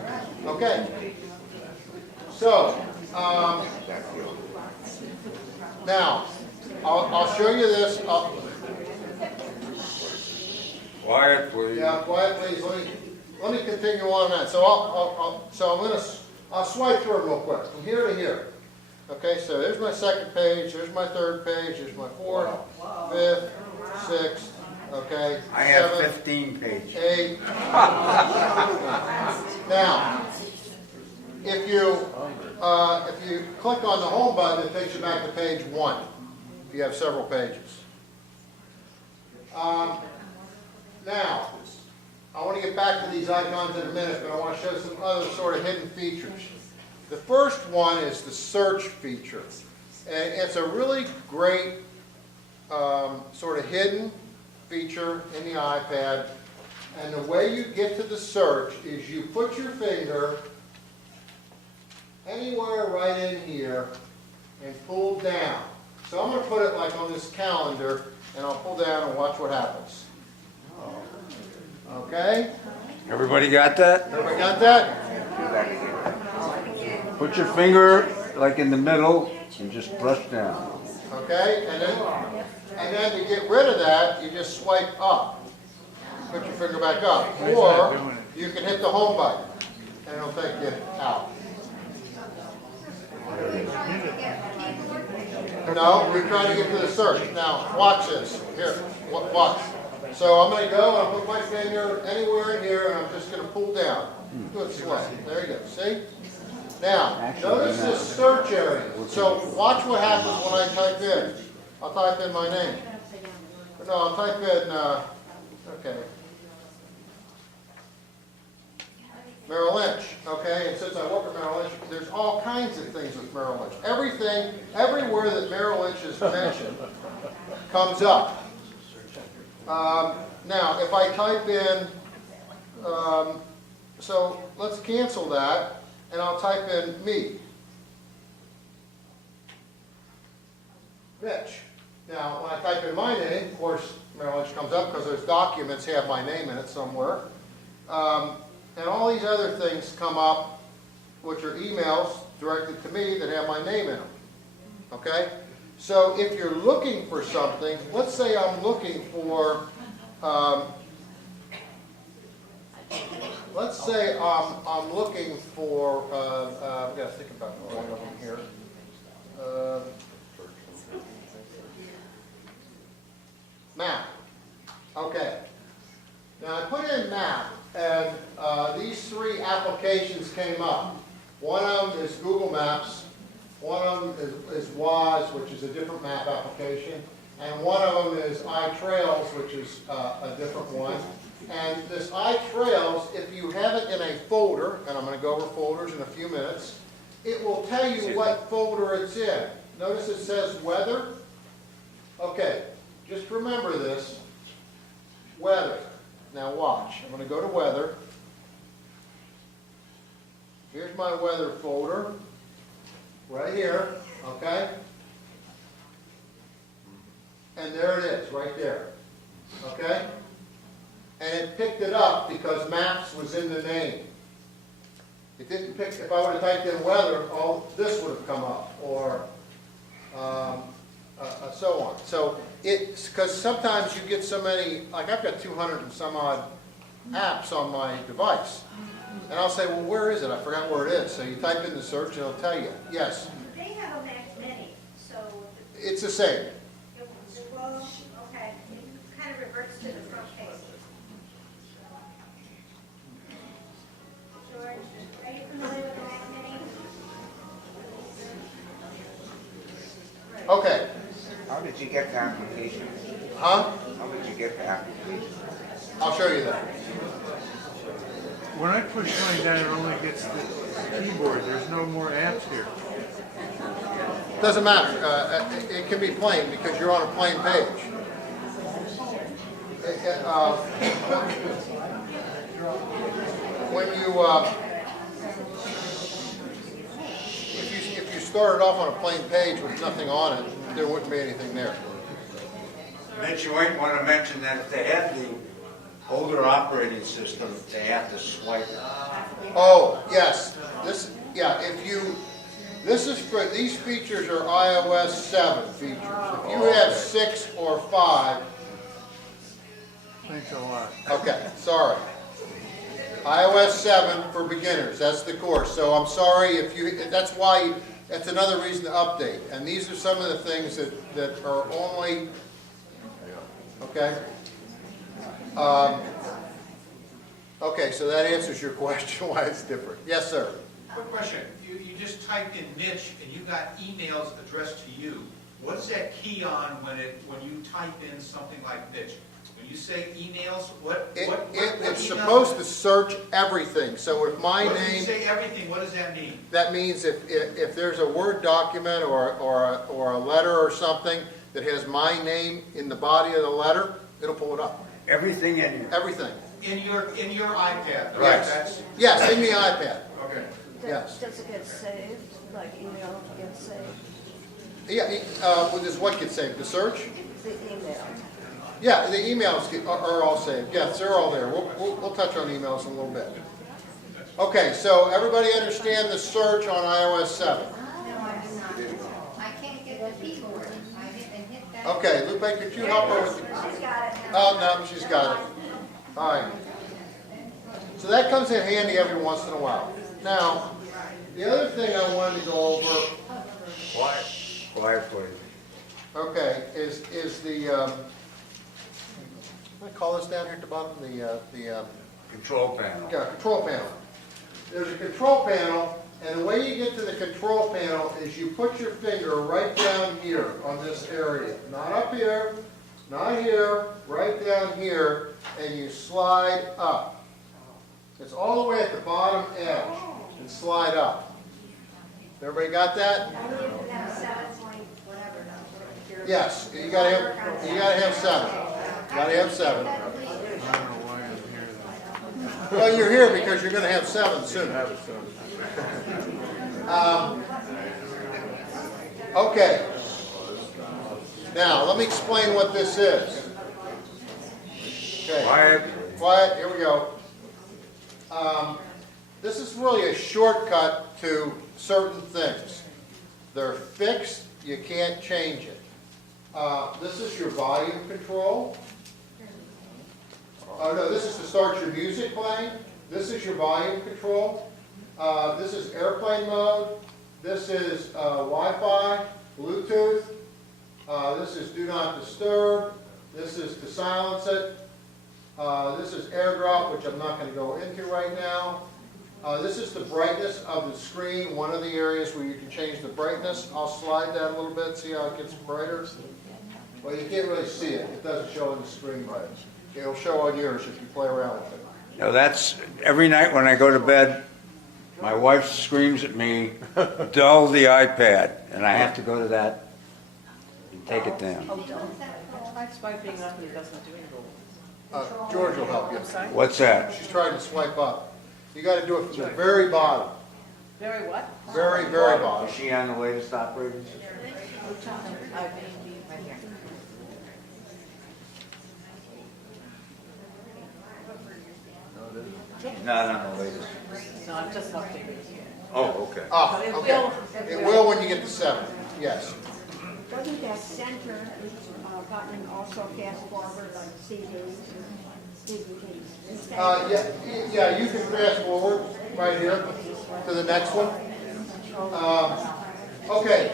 Okay? So, now, I'll show you this. Quiet, please. Yeah, quiet, please. Let me continue on that. So I'll swipe through it real quick from here to here. Okay, so there's my second page, there's my third page, there's my fourth, fifth, 6th, okay? I have 7th, 15 pages. 8th. Now, if you click on the home button, it takes you back to page 1, if you have several pages. Now, I want to get back to these icons in a minute, but I want to show some other sort of hidden features. The first one is the search feature. And it's a really great sort of hidden feature in the iPad. And the way you get to the search is you put your finger anywhere right in here and pull down. So I'm going to put it like on this calendar, and I'll pull down and watch what happens. Okay? Everybody got that? Everybody got that? Put your finger like in the middle and just brush down. Okay? And then to get rid of that, you just swipe up. Put your finger back up. Or you can hit the home button, and it'll take you out. No, we're trying to get to the search. Now, watch this. Here, watch. So I'm going to go, and I'll put my finger anywhere in here, and I'm just going to pull down. Do it slow. There you go. See? Now, notice this search area. So watch what happens when I type in. I'll type in my name. No, I'll type in, okay. Merrill Lynch, okay? And since I work at Merrill Lynch, there's all kinds of things with Merrill Lynch. Everything, everywhere that Merrill Lynch is mentioned comes up. Now, if I type in, so let's cancel that, and I'll type in me. Mitch. Now, when I type in my name, of course, Merrill Lynch comes up because those documents have my name in it somewhere. And all these other things come up, which are emails directed to me that have my name in them. Okay? So if you're looking for something, let's say I'm looking for, let's say I'm looking for, I've got to think about one of them here. Map. Okay. Now I put in map, and these 3 applications came up. One of them is Google Maps, one of them is WAS, which is a different map application, and one of them is iTrails, which is a different one. And this iTrails, if you have it in a folder, and I'm going to go over folders in a few minutes, it will tell you what folder it's in. Notice it says weather. Okay, just remember this. Weather. Now watch. I'm going to go to weather. Here's my weather folder. Right here. Okay? And there it is, right there. Okay? And it picked it up because maps was in the name. It didn't pick, if I would have typed in weather, all this would have come up, or so on. So it's because sometimes you get so many, like I've got 200 and some odd apps on my device. And I'll say, well, where is it? I forgot where it is. So you type in the search and it'll tell you. Yes? They have a Mac Mini, so. It's the same. Well, okay, it kind of reverts to the front page. George, are you familiar with the Mac Mini? Okay. How did you get the application? Huh? How did you get the application? I'll show you that. When I push mine down, it only gets the keyboard. There's no more apps here. Doesn't matter. It can be plain because you're on a plain page. When you, if you started off on a plain page with nothing on it, there wouldn't be anything there. Mitch, you might want to mention that if they have the older operating system, they have to swipe it. Oh, yes. This is for, these features are iOS 7 features. If you have 6 or 5, Thanks a lot. okay, sorry. iOS 7 for beginners, that's the course. So I'm sorry if you, that's another reason to update. And these are some of the things that are only Okay? Okay, so that answers your question, why it's different. Yes, sir? Quick question. You just typed in Mitch and you got emails addressed to you. What is that key on when you type in something like Mitch? When you say emails, what It's email? supposed to search everything, so if my When you name, say everything, what does that mean? that means if there's a Word document or a letter or something that has my name in the body of the letter, it'll pull it up. Everything in here. Everything. In your iPad? Right. That's, Yes, in the iPad. okay. Yes. Does it get saved, like email gets saved? Yeah, well, this what gets saved? The search? The email. Yeah, the emails are all saved. Yes, they're all there. We'll touch on emails in a little bit. Okay, so everybody understand the search on iOS 7? No, I do not. I can't get the keyboard. I didn't hit that. Okay, Lupe, could you help her with She's got it. Oh, no, she's got it. All right. So that comes in handy every once in a while. Now, the other thing I wanted to go over, Quiet. Quiet, please. okay, is the, what do I call this down here at the bottom? The Control panel. control panel. There's a control panel, and the way you get to the control panel is you put your finger right down here on this area. Not up here, not here, right down here, and you slide up. It's all the way at the bottom edge, and slide up. Everybody got that? Yes, you gotta have 7. Gotta have 7. I don't know why I'm here though. Well, you're here because you're gonna have 7 soon. Okay. Now, let me explain what this is. Okay. Quiet, here we go. This is really a shortcut to certain things. They're fixed, you can't change it. This is your volume control. Oh no, this is to start your music playing. This is your volume control. This is airplane mode. This is Wi-Fi, Bluetooth. This is do not disturb. This is to silence it. This is airdrop, which I'm not going to go into right now. This is the brightness of the screen, one of the areas where you can change the brightness. I'll slide that a little bit, see how it gets brighter. Well, you can't really see it. It doesn't show on the screen right. It'll show on yours if you play around with it. Now that's, every night when I go to bed, my wife screams at me, dull the iPad, and I have to go to that and take it down. Try swiping up and it doesn't do anything. George will help you. What's that? She's trying to swipe up. You got to do it from the very bottom. Very what? Very, very bottom. Is she on the latest operating system? Right here. Not on the latest. No, I'm just updating. Oh, okay. Ah, It okay. will- It will when you get to 7. Yes. Doesn't that center button also fast forward like CDs? Yeah, you can fast forward right here to the next one. Okay.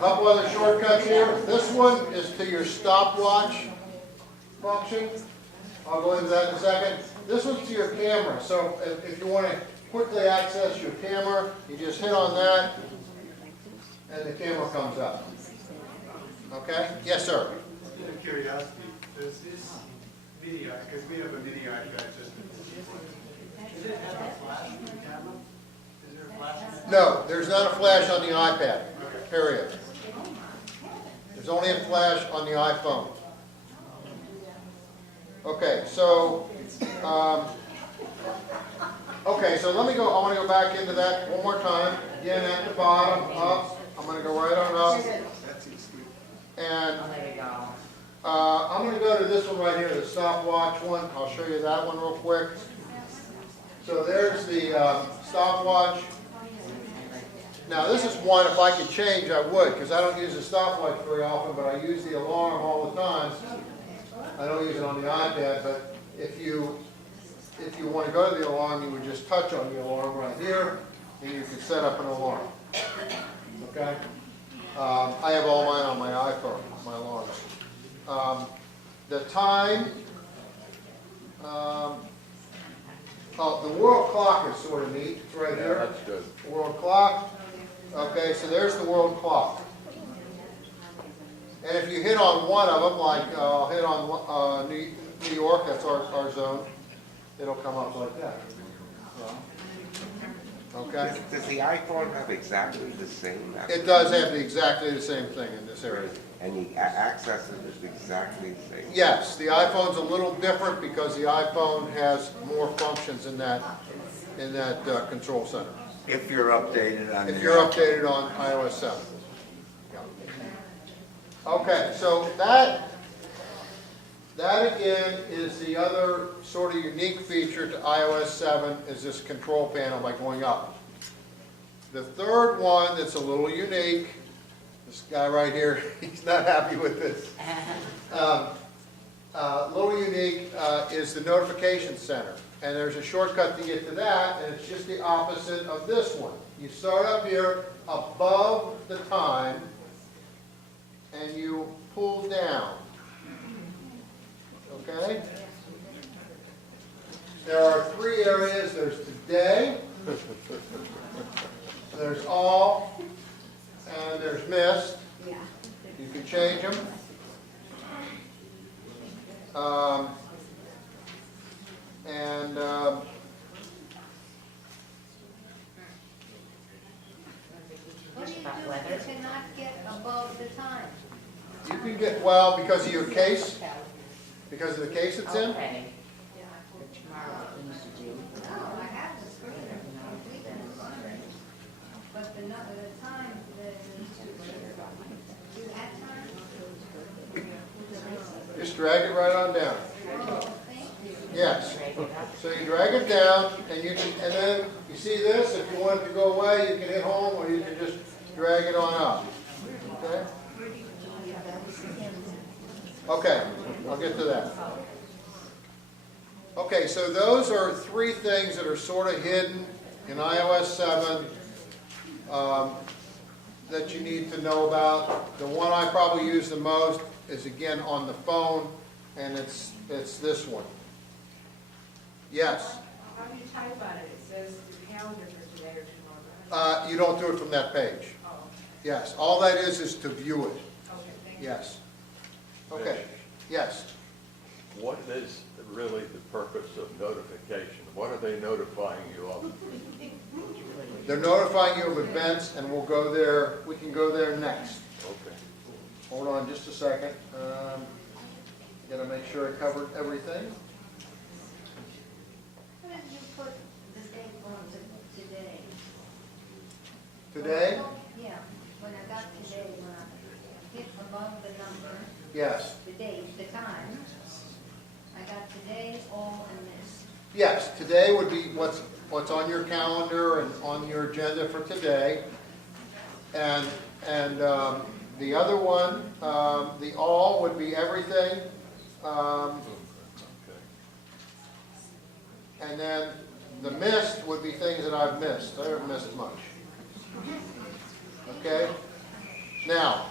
Couple other shortcuts here. This one is to your stopwatch function. I'll go into that in a second. This one's to your camera. So if you want to quickly access your camera, you just hit on that and the camera comes up. Okay? Yes, sir. Out of curiosity, does this mini, because we have a mini iPad system, does it have a flash in the camera? Is there a flash in it? No, there's not a flash on the iPad, period. There's only a flash on the iPhone. Okay, so let me go, I want to go back into that one more time. Again, at the bottom, up, I'm going to go right on up. And I'm going to go to this one right here, the stopwatch one. I'll show you that one real quick. So there's the stopwatch. Now this is one, if I could change, I would, because I don't use the stopwatch very often, but I use the alarm all the time. I don't use it on the iPad, but if you want to go to the alarm, you would just touch on the alarm right here, and you can set up an alarm. Okay? I have all mine on my iPhone, my alarms. The time, the world clock is sort of neat. It's right here. That's good. World clock. Okay, so there's the world clock. And if you hit on one of them, like I'll hit on New York, that's our zone, it'll come up like that. Okay? Does the iPhone have exactly the same? It does have exactly the same thing in this area. And the access is exactly the same? Yes, the iPhone's a little different because the iPhone has more functions in that control center. If you're updated on If you're updated on iOS 7. Yeah. Okay, so that again is the other sort of unique feature to iOS 7 is this control panel by going up. The third one that's a little unique, this guy right here, he's not happy with this. Little unique is the notification center. And there's a shortcut to get to that, and it's just the opposite of this one. You start up here above the time, and you pull down. Okay? There are three areas. There's today, there's all, and there's missed. You can change them. What do you do if you cannot get above the time? You can get, well, because of your case, because of the case it's in. Okay. But tomorrow what we used to do. No, I have the screen. But the time, you had time? Just drag it right on down. Oh, thank you. Yes. So you drag it down, and you can, and then you see this. If you want it to go away, you can hit home, or you can just drag it on up. Okay. Okay, I'll get to that. Okay, so those are three things that are sort of hidden in iOS 7 that you need to know about. The one I probably use the most is again on the phone, and it's this one. Yes? How do you type on it? It says the calendar for today or tomorrow. You don't do it from that page. Oh, Yes, all that is to view it. okay, thank you. Yes. Okay, yes. What is really the purpose of notification? What are they notifying you of? They're notifying you of events, and we'll go there, we can go there next. Okay. Hold on just a second. Gotta make sure I covered everything. What did you put the date on today? Today? Yeah, when I got today, when I hit above the number, Yes. the date, the time, I got today, all, and this. Yes, today would be what's on your calendar and on your agenda for today. And the other one, the all would be everything. And then the missed would be things that I've missed. I haven't missed much. Okay? Now,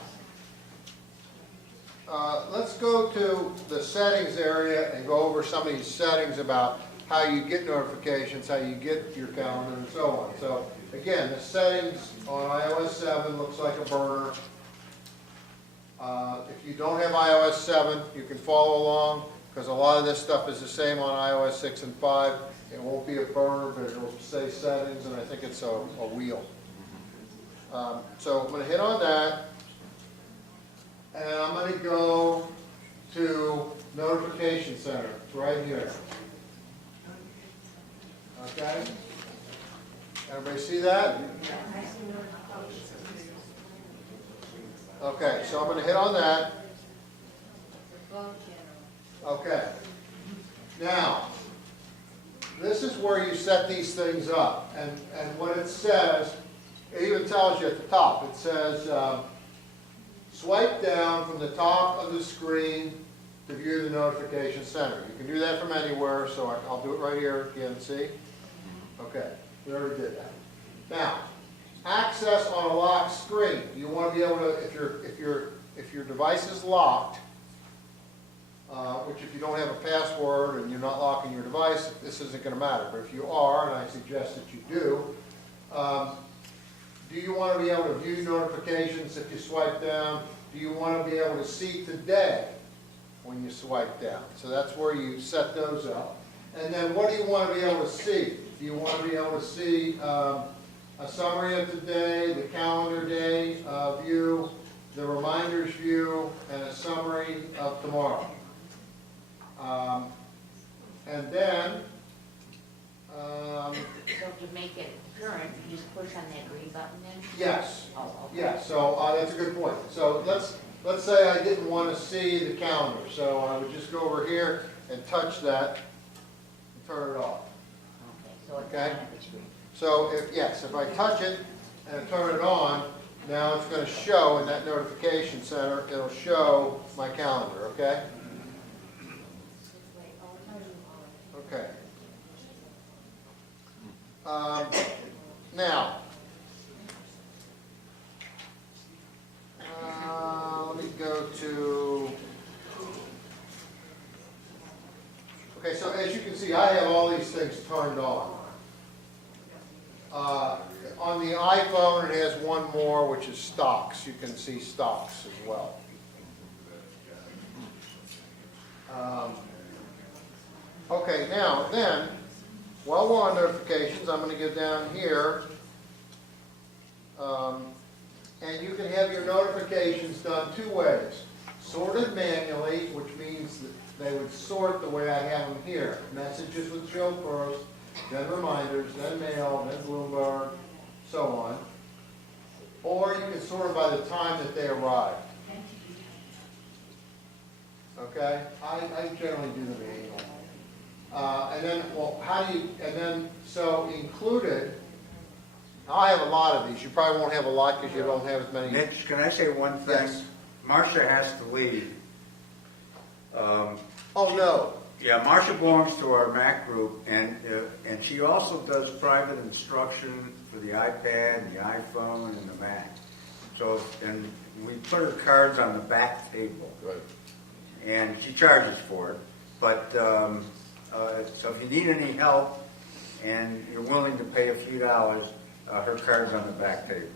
let's go to the settings area and go over some of these settings about how you get notifications, how you get your calendar, and so on. So, again, the settings on iOS 7 looks like a burner. If you don't have iOS 7, you can follow along, because a lot of this stuff is the same on iOS 6 and 5. It won't be a burner, but it will say settings, and I think it's a wheel. So I'm going to hit on that, and I'm going to go to Notification Center. It's right here. Okay? Everybody see that? Okay, so I'm going to hit on that. Okay. Now, this is where you set these things up. And what it says, it even tells you at the top. It says, swipe down from the top of the screen to view the notification center. You can do that from anywhere, so I'll do it right here again, see? Okay, we already did that. Now, access on a locked screen. You want to be able to, if your device is locked, which if you don't have a password and you're not locking your device, this isn't going to matter. But if you are, and I suggest that you do you want to be able to view notifications if you swipe down? Do you want to be able to see today when you swipe down? So that's where you set those up. And then what do you want to be able to see? Do you want to be able to see a summary of today, the calendar day view, the reminders view, and a summary of tomorrow? And then, So to make it current, you just push on that green button then? yes, Oh, okay. yeah, so that's a good point. So let's say I didn't want to see the calendar, so I would just go over here and touch that and turn it off. Okay, so it's Okay. on every screen. So if I touch it and turn it on, now it's going to show in that notification center, it'll show my calendar, okay? Okay. Now, let me go to, okay, so as you can see, I have all these things turned on. On the iPhone, it has one more, which is stocks. You can see stocks as well. Okay, now then, while we're on notifications, I'm going to go down here, and you can have your notifications done two ways. Sorted manually, which means that they would sort the way I have them here. Messages would show first, then reminders, then mail, then Bloomberg, so on. Or you can sort them by the time that they arrive. Okay? I generally do them manually. And then, well, so included, I have a lot of these. You probably won't have a lot because you don't have as many. Mitch, can I say one thing? Yes. Marcia has to leave. Oh, no. Yeah, Marcia belongs to our Mac group, and she also does private instruction for the iPad, and the iPhone, and the Mac. So, and we put her cards on the back table. Right. And she charges for it. But, so if you need any help, and you're willing to pay a few dollars, her card's on the back table.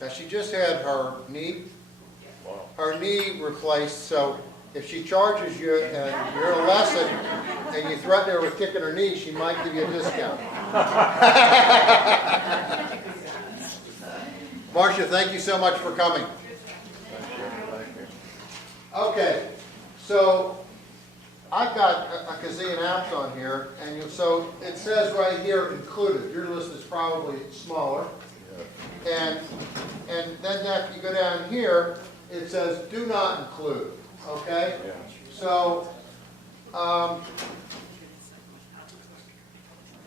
Now, she just had her knee replaced, so if she charges you and you're a lesson and you threaten her with kicking her knee, she might give you a discount. Marcia, thank you so much for coming. Okay, so I've got a gazillion apps on here, and so it says right here included. Your list is probably smaller. And then if you go down here, it says do not include. Okay? So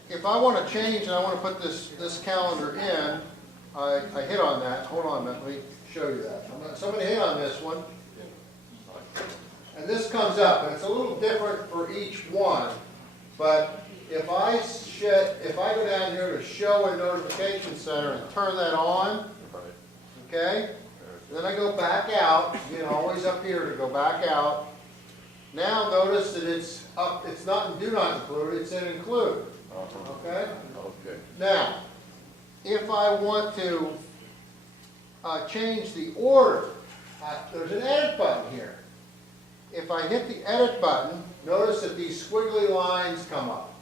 if I want to change and I want to put this calendar in, I hit on that. Hold on a minute, let me show you that. Somebody hit on this one. And this comes up, and it's a little different for each one. But if I go down here to show a notification center and turn that on, okay? Then I go back out, always up here to go back out. Now notice that it's up, it's not in do not include, it's in include. Okay? Okay. Now, if I want to change the order, there's an edit button here. If I hit the edit button, notice that these squiggly lines come up.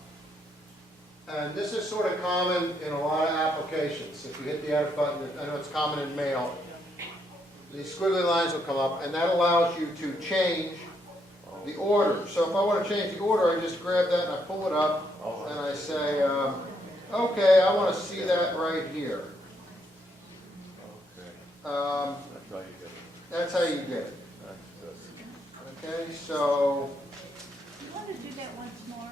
And this is sort of common in a lot of applications. If you hit the edit button, I know it's common in mail. These squiggly lines will come up, and that allows you to change the order. So if I want to change the order, I just grab that and I pull it up, and I say, okay, I want to see that right here. That's how you get it. Okay, so, You want to do that once more?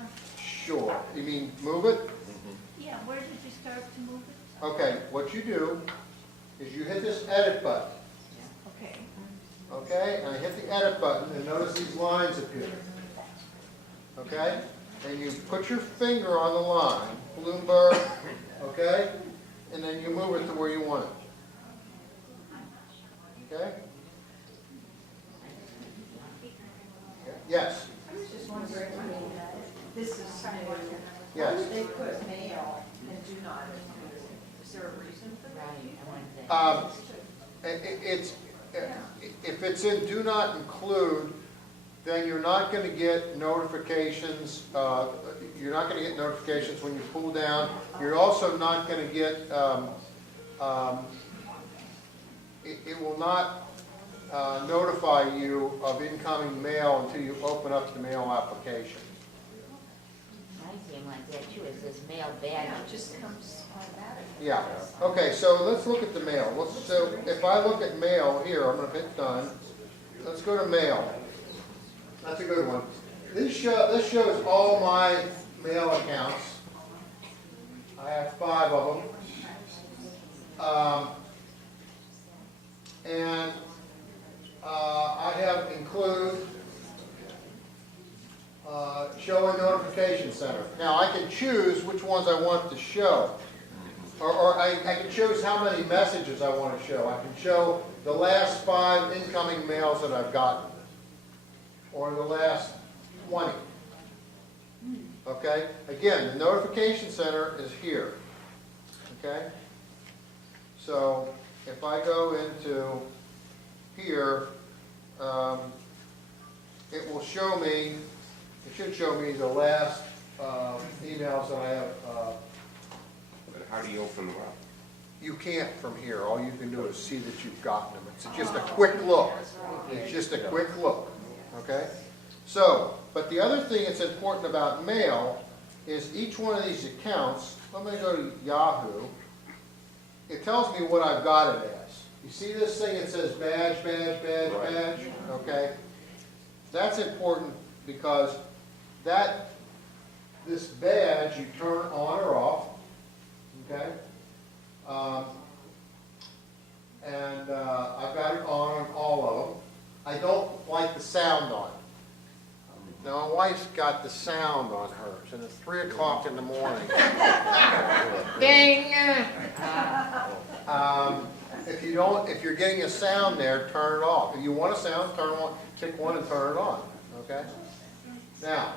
sure. You mean move it? Yeah, where did you start to move it? Okay, what you do is you hit this edit button. Okay. Okay, and I hit the edit button, and notice these lines appear. Okay? And you put your finger on the line, Bloomberg, okay? And then you move it to where you want it. Okay? Yes, I was just wondering, I mean, this is new. yes. Why did they put mail and do not include? Is there a reason for that? Right, I wanted to. It's, if it's in do not include, then you're not going to get notifications, you're not going to get notifications when you pull down. You're also not going to get, it will not notify you of incoming mail until you open up the mail application. I see him like that too, it says mail bag. It just comes automatically. Yeah, okay, so let's look at the mail. So if I look at mail here, I'm going to hit done. Let's go to mail. That's a good one. This shows all my mail accounts. I have 5 of them. And I have include show a notification center. Now I can choose which ones I want to show. Or I can choose how many messages I want to show. I can show the last 5 incoming mails that I've gotten. Or the last 20. Okay? Again, the notification center is here. Okay? So if I go into here, it will show me, it should show me the last emails that I have. But how do you open them up? You can't from here. All you can do is see that you've gotten them. It's just a quick look. It's just a quick look. Okay? So, but the other thing that's important about mail is each one of these accounts, let me go to Yahoo, it tells me what I've got it as. You see this thing, it says badge, badge, badge, badge, okay? That's important because this badge you turn on or off, okay? I've got it on all of them. I don't like the sound on it. Now, my wife's got the sound on hers, and it's 3 o'clock in the morning. Ding! If you're getting a sound there, turn it off. If you want a sound, pick one and turn it on, okay? Now,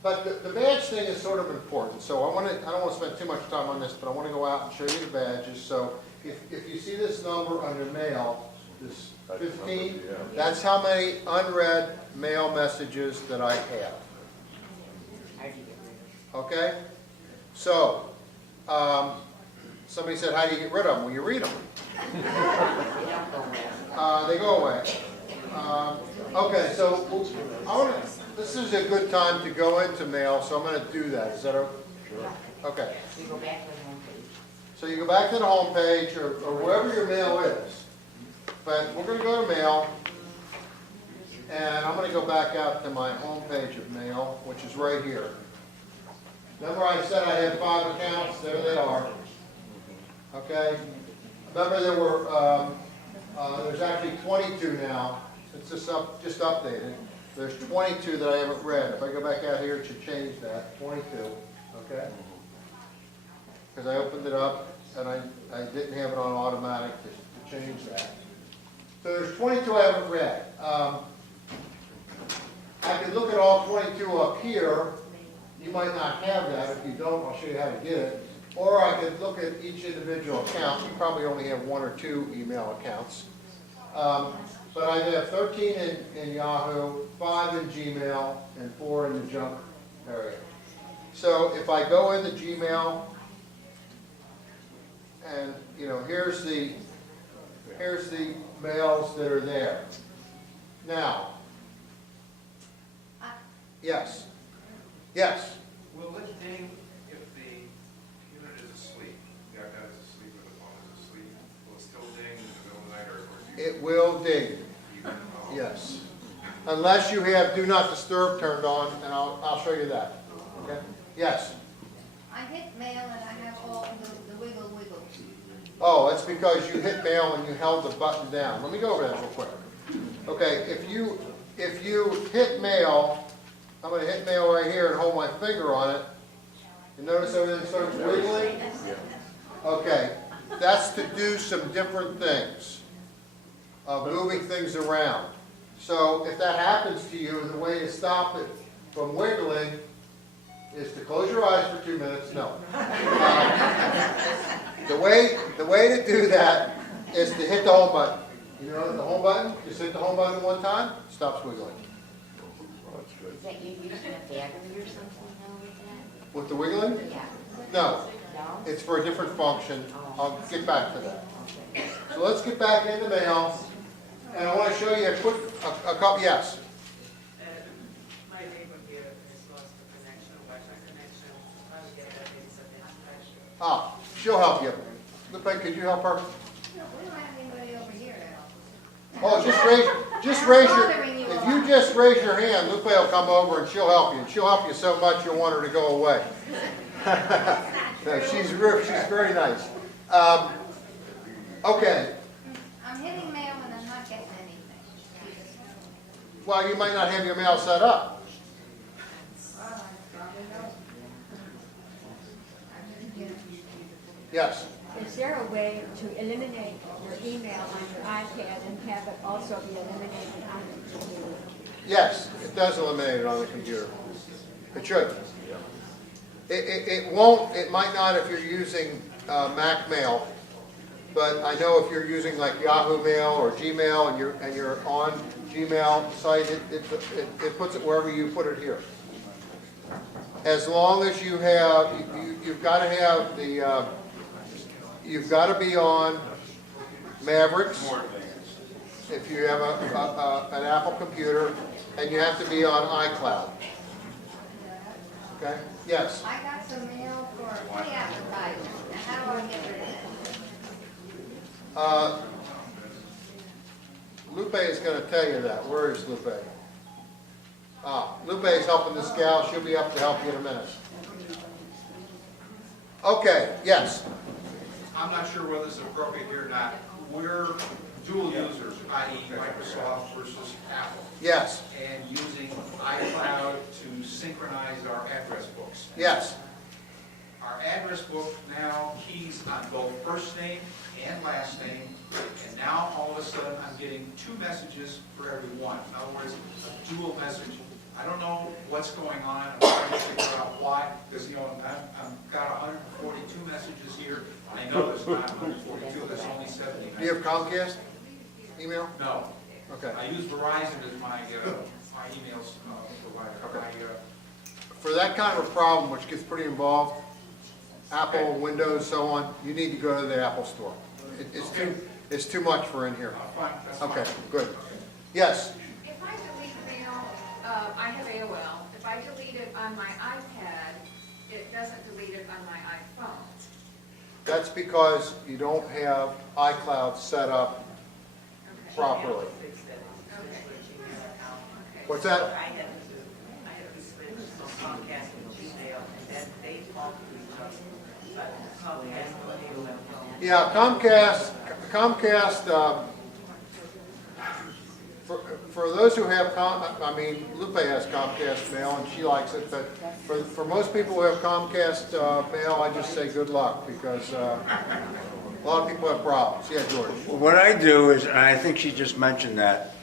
but the badge thing is sort of important, so I don't want to spend too much time on this, but I want to go out and show you the badges. So if you see this number under mail, this 15, that's how many unread mail messages that I have. Okay? So, somebody said, how do you get rid of them? Well, you read them. They go away. Okay, so this is a good time to go into mail, so I'm going to do that. Is that okay? Sure. Okay. You go back to the home page. So you go back to the home page or wherever your mail is. But we're going to go to mail, and I'm going to go back out to my home page of mail, which is right here. Remember I said I had 5 accounts? There they are. Okay? Remember there were, there's actually 22 now. It's just updated. There's 22 that I haven't read. If I go back out here, it should change that. 22. Okay? Because I opened it up, and I didn't have it on automatic to change that. So there's 22 I haven't read. I could look at all 22 up here. You might not have that. If you don't, I'll show you how to get it. Or I could look at each individual account. You probably only have 1 or 2 email accounts. But I have 13 in Yahoo, 5 in Gmail, and 4 in the junk area. So if I go into Gmail, and here's the mails that are there. Now, yes, yes. Will it ding if the unit is asleep? The iPad is asleep or the phone is asleep? Will it still ding in the middle of the night or do you? It will ding. Yes. Unless you have Do Not Disturb turned on, and I'll show you that. Okay? Yes. I hit mail and I have all the wiggle. Oh, that's because you hit mail and you held the button down. Let me go over that real quick. Okay, if you hit mail, I'm going to hit mail right here and hold my finger on it. You notice everything starts wiggling? Okay, that's to do some different things, moving things around. So if that happens to you, the way to stop it from wiggling is to close your eyes for 2 minutes. No. The way to do that is to hit the home button. You know the home button? Just hit the home button one time, stops wiggling. Is that you using a battery or something now with that? With the wiggling? Yeah. No. No? It's for a different function. I'll get back to that. So let's get back into mail. And I want to show you a quick, a couple, yes. My neighbor here has lost the connection, Wi-Fi connection. I'll get that information. Ah, she'll help you. Lupe, could you help her? No, we don't have anybody over here to help. Oh, if you just raise your hand, Lupe will come over and she'll help you. And she'll help you so much you'll want her to go away. No, she's very nice. Okay. I'm hitting mail and I'm not getting anything. Well, you might not have your mail set up. Yes. Is there a way to eliminate your email on your iPad and have it also be eliminated on the computer? Yes, it does eliminate it on the computer. It should. It won't, it might not if you're using Mac Mail, but I know if you're using like Yahoo Mail or Gmail and you're on Gmail site, it puts it wherever you put it here. As long as you have, you've got to have the, you've got to be on Mavericks if you have an Apple computer, and you have to be on iCloud. Okay? Yes? I got some mail for free advertising. Now how do I get rid of it? Lupe is going to tell you that. Where is Lupe? Lupe is helping this gal. She'll be up to help you in a minute. Okay, yes. I'm not sure whether this is appropriate here or not. We're dual users, i.e. Microsoft versus Apple. Yes. And using iCloud to synchronize our address books. Yes. Our address book now keys on both first name and last name, and now all of a sudden I'm getting 2 messages for every one. In other words, a dual message. I don't know what's going on. I'm trying to figure out why, because I've got 142 messages here. I know there's not 142. There's only 70. Do you have Comcast email? No. Okay. I use Verizon as my emails provider. Okay. For that kind of a problem, which gets pretty involved, Apple, Windows, so on, you need to go to the Apple store. It's too much for in here. Fine, that's Okay, fine. good. Yes. If I delete mail, I have AOL. If I delete it on my iPad, it doesn't delete it on my iPhone. That's because you don't have iCloud set up properly. What's that? I have to switch from Comcast to Gmail, and then they talk to each other. But Comcast and AOL. Yeah, Comcast, for those who have Lupe has Comcast mail and she likes it, but for most people who have Comcast mail, I just say good luck, because a lot of people have problems. Yeah, George? What I do is, and I think she just mentioned that,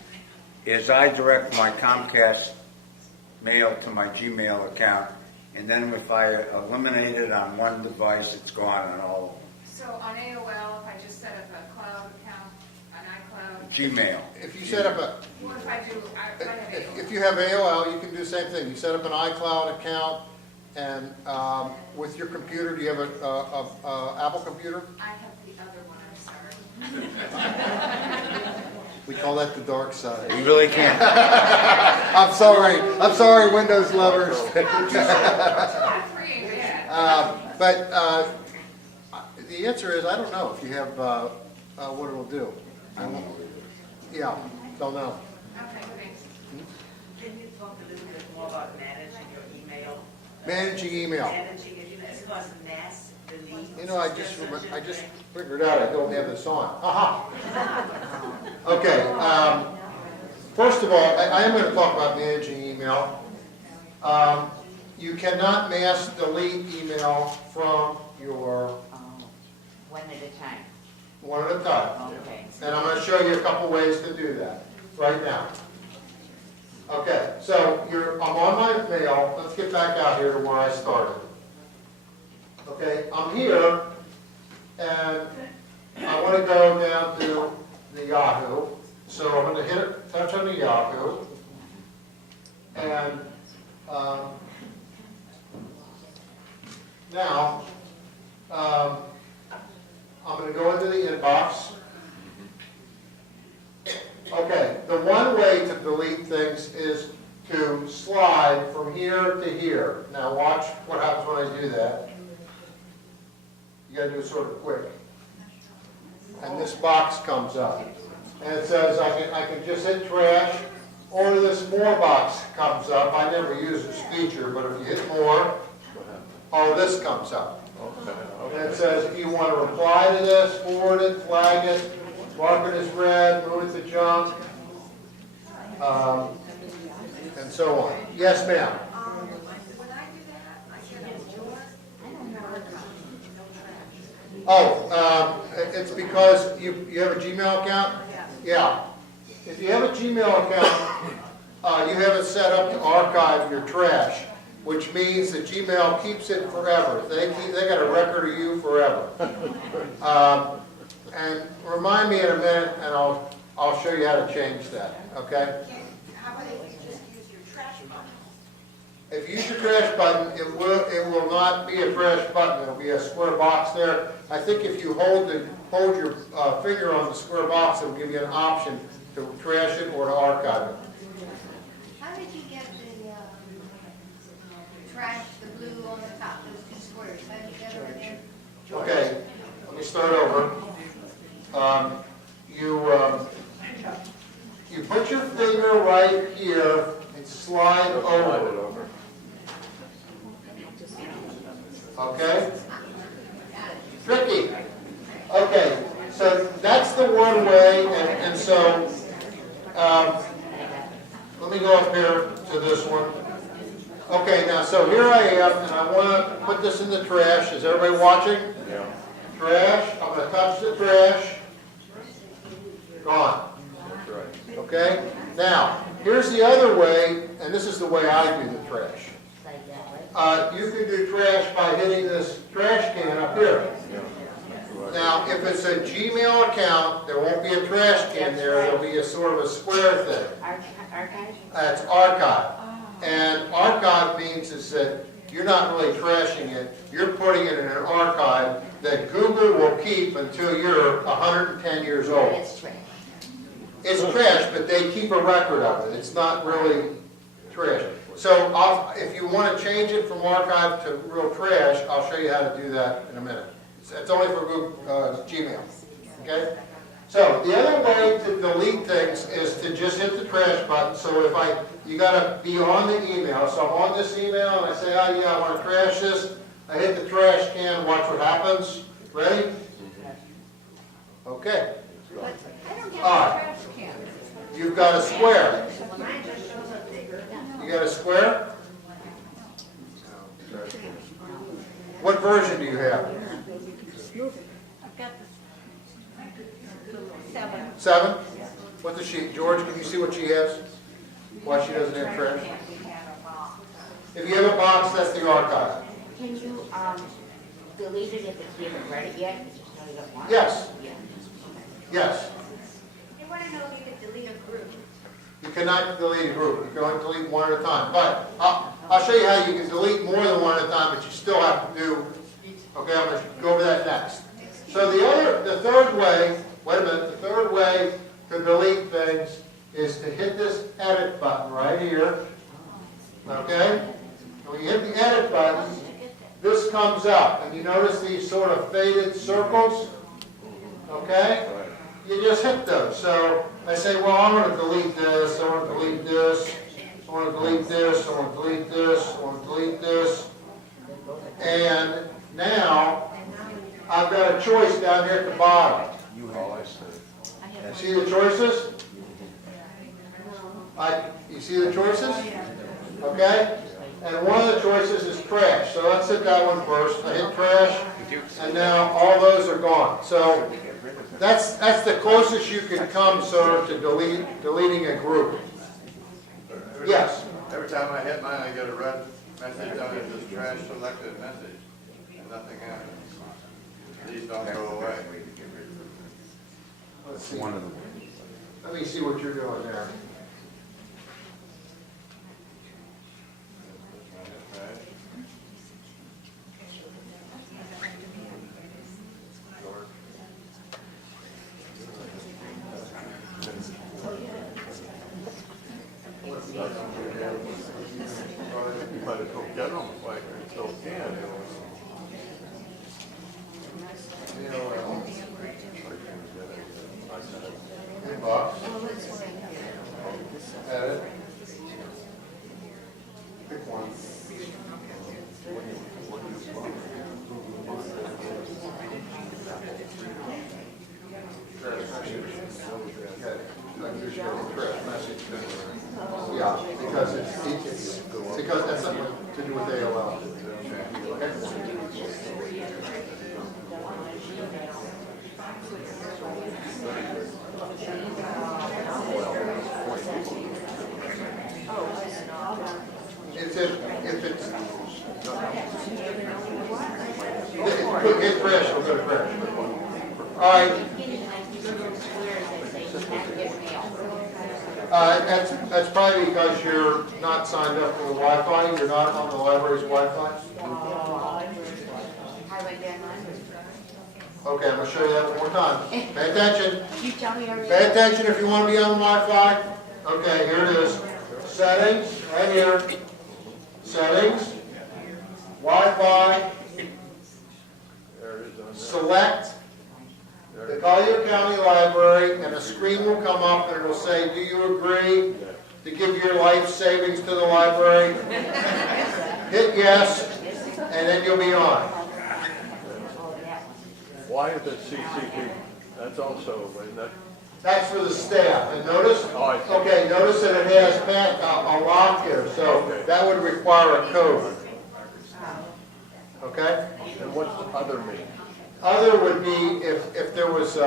is I direct my Comcast mail to my Gmail account, and then if I eliminate it on one device, it's gone on all So on AOL, if I just set up a cloud account, an iCloud, Gmail. If you set up a, what if I do, I have AOL. if you have AOL, you can do the same thing. You set up an iCloud account, and with your computer, do you have a Apple computer? I have the other one, I'm sorry. We call that the dark side. You really can't. I'm sorry, Windows lovers. I'm free and bad. But the answer is, I don't know if you have, what it'll do. Yeah, don't know. Okay, thanks. Can you talk a little bit more about managing your email? Managing email. Managing it, as far as mass delete. You know, I just figured out I don't have this on. Aha! Okay, first of all, I am going to talk about managing email. You cannot mass delete email from your One at a time. one at a time. Okay. And I'm going to show you a couple ways to do that right now. Okay, so I'm on my mail. Let's get back out here to where I started. Okay, I'm here, and I want to go down to the Yahoo. So I'm going to touch on the Yahoo, and now I'm going to go into the inbox. Okay, the one way to delete things is to slide from here to here. Now watch what happens when I do that. You got to do it sort of quick. And this box comes up. And it says I can just hit trash, or this more box comes up. I never use this feature, but if you hit more, all this comes up. And it says if you want to reply to this, forward it, flag it, mark it as read, move it to junk, and so on. Yes, ma'am? When I do that, I get a drawer. Oh, it's because you have a Gmail account? Yeah. If you have a Gmail account, you have it set up to archive your trash, which means that Gmail keeps it forever. They got a record of you forever. And remind me in a minute, and I'll show you how to change that. Okay? How about if you just use your trash button? If you use your trash button, it will not be a trash button. It'll be a square box there. I think if you hold your finger on the square box, it'll give you an option to trash it or to archive it. How did you get the trash, the blue on the top, those two squares? How did you get it in there? Okay, let me start over. You put your finger right here and slide over. Okay? Tricky. Okay, so that's the one way, and so let me go up here to this one. Okay, now, so here I am, and I want to put this in the trash. Is everybody watching? Yeah. Trash, I'm going to touch the trash. Gone. That's right. Okay? Now, here's the other way, and this is the way I do the trash. You can do trash by hitting this trash can up here. Now, if it's a Gmail account, there won't be a trash can there. There'll be a sort of a square thing. Archive? That's archive. And archive means is that you're not really trashing it. You're putting it in an archive that Google will keep until you're 110 years old. It's trash. It's trash, but they keep a record of it. It's not really trash. So if you want to change it from archive to real trash, I'll show you how to do that in a minute. It's only for Google, Gmail. Okay? So the other way to delete things is to just hit the trash button. So you got to be on the email. So I'm on this email and I say, oh yeah, I want to trash this. I hit the trash can. Watch what happens. Ready? Okay. But I don't have All a right. trash can. You've got a square. Mine just shows up bigger. You got a square? What version do you have? I've got the 7. 7? What does she, George, can you see what she has? Why she doesn't have trash? If you have a box, that's the archive. Can you, delete it if you haven't read it yet? If you still don't want it? Yes. Yeah. Yes. They want to know if you could delete a group. You cannot delete a group. You can only delete one at a time. But I'll show you how you can delete more than one at a time, but you still have to do, okay, I'm going to go over that next. So the third way, wait a minute, the third way to delete things is to hit this edit button right here. Okay? And when you hit the edit button, this comes up. And you notice these sort of faded circles? Okay? You just hit those. So I say, well, I want to delete this, I want to delete this, I want to delete this, I want to delete this, I want to delete this. And now I've got a choice down here at the bottom. See the choices? You see the choices? Okay? And one of the choices is trash. So let's hit that one first. I hit trash, and now all those are gone. So that's the closest you can come, sir, to deleting a group. Yes. Every time I hit mine, I get a red message on it, this trash selected message, and nothing happens. These don't go away. Let's see. One of the Let me see what you're doing there. But it'll get them, like, it still can. Inbox. Edit. Pick one. Trash message. Trash message. Yeah, because it's because that's something to do with AOL. If it's hit trash, it'll go to trash. All right. That's probably because you're not signed up for the Wi-Fi. You're not on the library's Wi-Fi. Okay, I'm going to show you that one more time. Pay attention. You tell me already. Pay attention if you want to be on Wi-Fi. Okay, here it is. Settings, right here. Settings. Wi-Fi. Select the Collier County Library, and a screen will come up and it will say, do you agree to give your life savings to the library? Hit yes, and then you'll be on. Why is it CCP? That's also, isn't that? That's for the staff. And notice, Oh, I see. okay, notice that it has a lock here, so Okay. that would require a code. Okay? And what's the other mean? Other would be if there was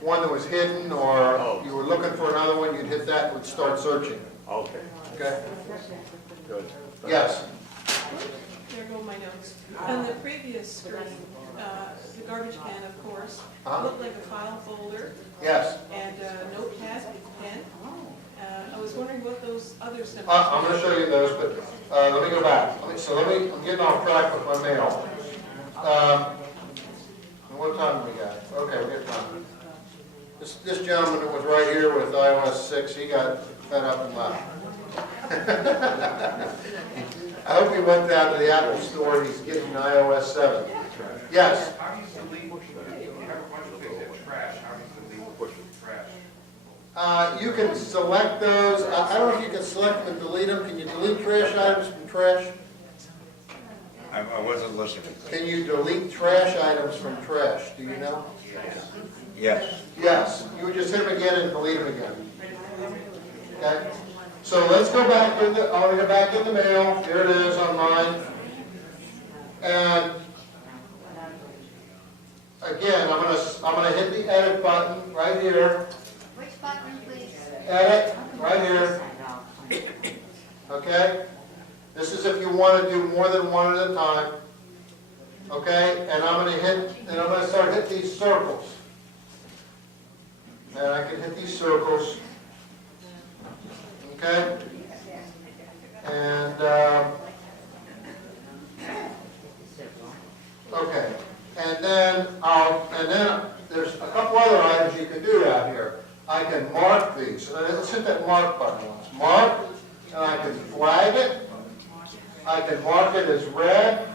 one that was hidden, or Oh. you were looking for another one, you'd hit that and would start searching. Okay, Okay? good. Yes? There go my notes. On the previous screen, the garbage can, of course, looked like a file folder Yes. and a notepad pen. I was wondering what those other symbols I'm going to show you those, but let me go back. I'm getting off track with my mail. What time do we got? Okay, we got time. This gentleman that was right here with iOS 6, he got fed up and left. I hope he went down to the Apple store and he's getting iOS 7. Yes? How do you delete, you have a bunch of things in trash, how do you delete trash? You can select those. I don't know if you can select them and delete them. Can you delete trash items from trash? I wasn't listening. Can you delete trash items from trash? Do you know? Yes. Yes. You would just hit them again and delete them again. Okay? So let's go back in the, I'll go back in the mail. Here it is on mine. And again, I'm gonna hit the edit button right here. Which button, please? Edit right here. Okay? This is if you want to do more than one at a time. Okay? And I'm going to start hitting these circles. And I can hit these circles. Okay? And, okay. And then there's a couple other items you can do out here. I can mark these. Let's hit that mark button once. Mark, and I can flag it. I can mark it as red,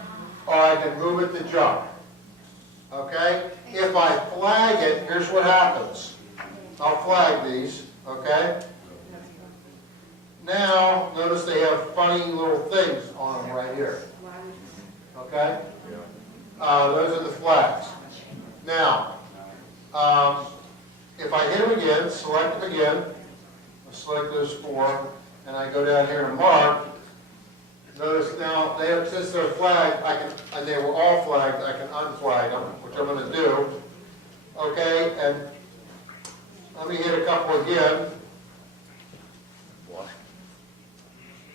or I can move it to junk. Okay? If I flag it, here's what happens. I'll flag these, okay? Now, notice they have funny little things on them right here. Okay? Those are the flags. Now, if I hit them again, select them again, I'll select those four, and I go down here and mark. Notice now, since they're flagged, and they were all flagged, I can unflag them, which I'm going to do. Okay, and let me hit a couple again.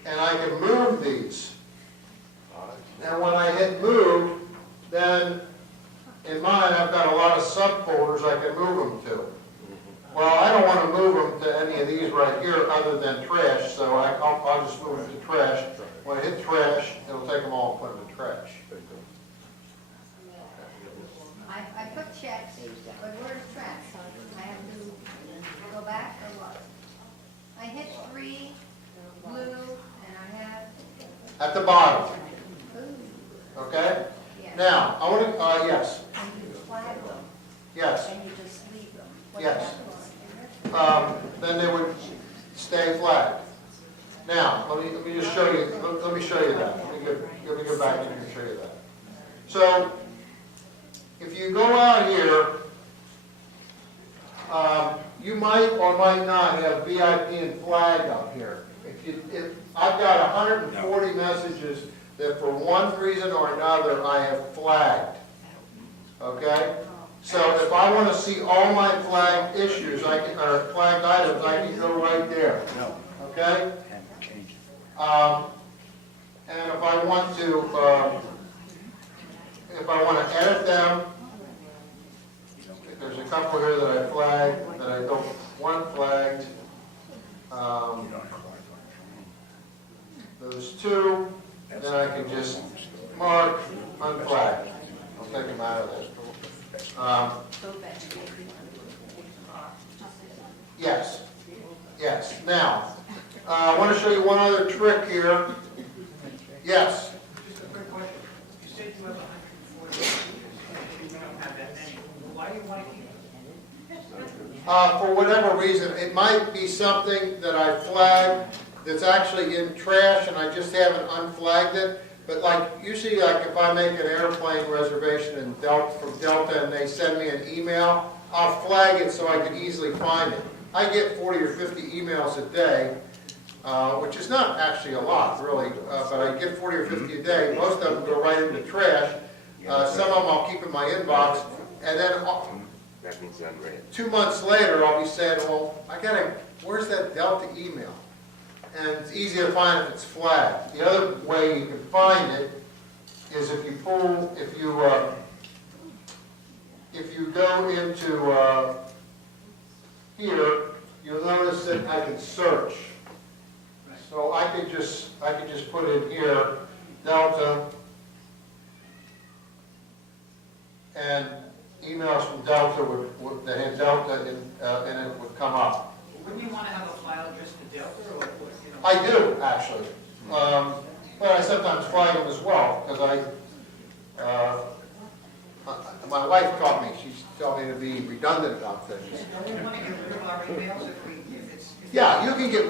and I can move these. And when I hit move, then in mine I've got a lot of subfolders I can move them to. Well, I don't want to move them to any of these right here other than trash, so I'll just move them to trash. When I hit trash, it'll take them all and put them in trash. I took checks, but where's trash? I have to go back or what? I hit 3, blue, and I have, At the bottom, ooh, okay? yes. Now, I want to, yes, And you flag them, yes, and you just leave them. What yes. happens? Then they would stay flagged. Now, let me just show you, let me show you that. Let me go back in here and show you that. So, if you go out here, you might or might not have VIP and flag up here. If I've got 140 messages that for one reason or another I have flagged. Okay? So if I want to see all my flagged issues, or flagged items, I can go right there. Okay? And if I want to, edit them, there's a couple here that I flagged that I don't want flagged. Those two, then I can just mark unflagged. I'll take them out of this. Yes, yes. Now, I want to show you one other trick here. Yes. Just a quick question. You said you have 140, you don't have that many. Why do you want to keep them? For whatever reason, it might be something that I flagged that's actually in trash and I just haven't unflagged it. But like, usually like if I make an airplane reservation in from Delta and they send me an email, I'll flag it so I can easily find it. I get 40 or 50 emails a day, which is not actually a lot, really, but I get 40 or 50 a day. Most of them go right into trash. Some of them I'll keep in my inbox, and then That means unread. 2 months later, I'll be saying, well, where's that Delta email? And it's easy to find if it's flagged. The other way you can find it is if you go into here, you'll notice that I can search. So I could just put in here Delta, and emails from Delta that had Delta in it would come up. Wouldn't you want to have a file just to Delta, or what, you know? I do, actually. But I sometimes flag them as well, because my wife taught me, she told me to be redundant about things. Don't we want to get rid of our emails if it's... Yeah, you can get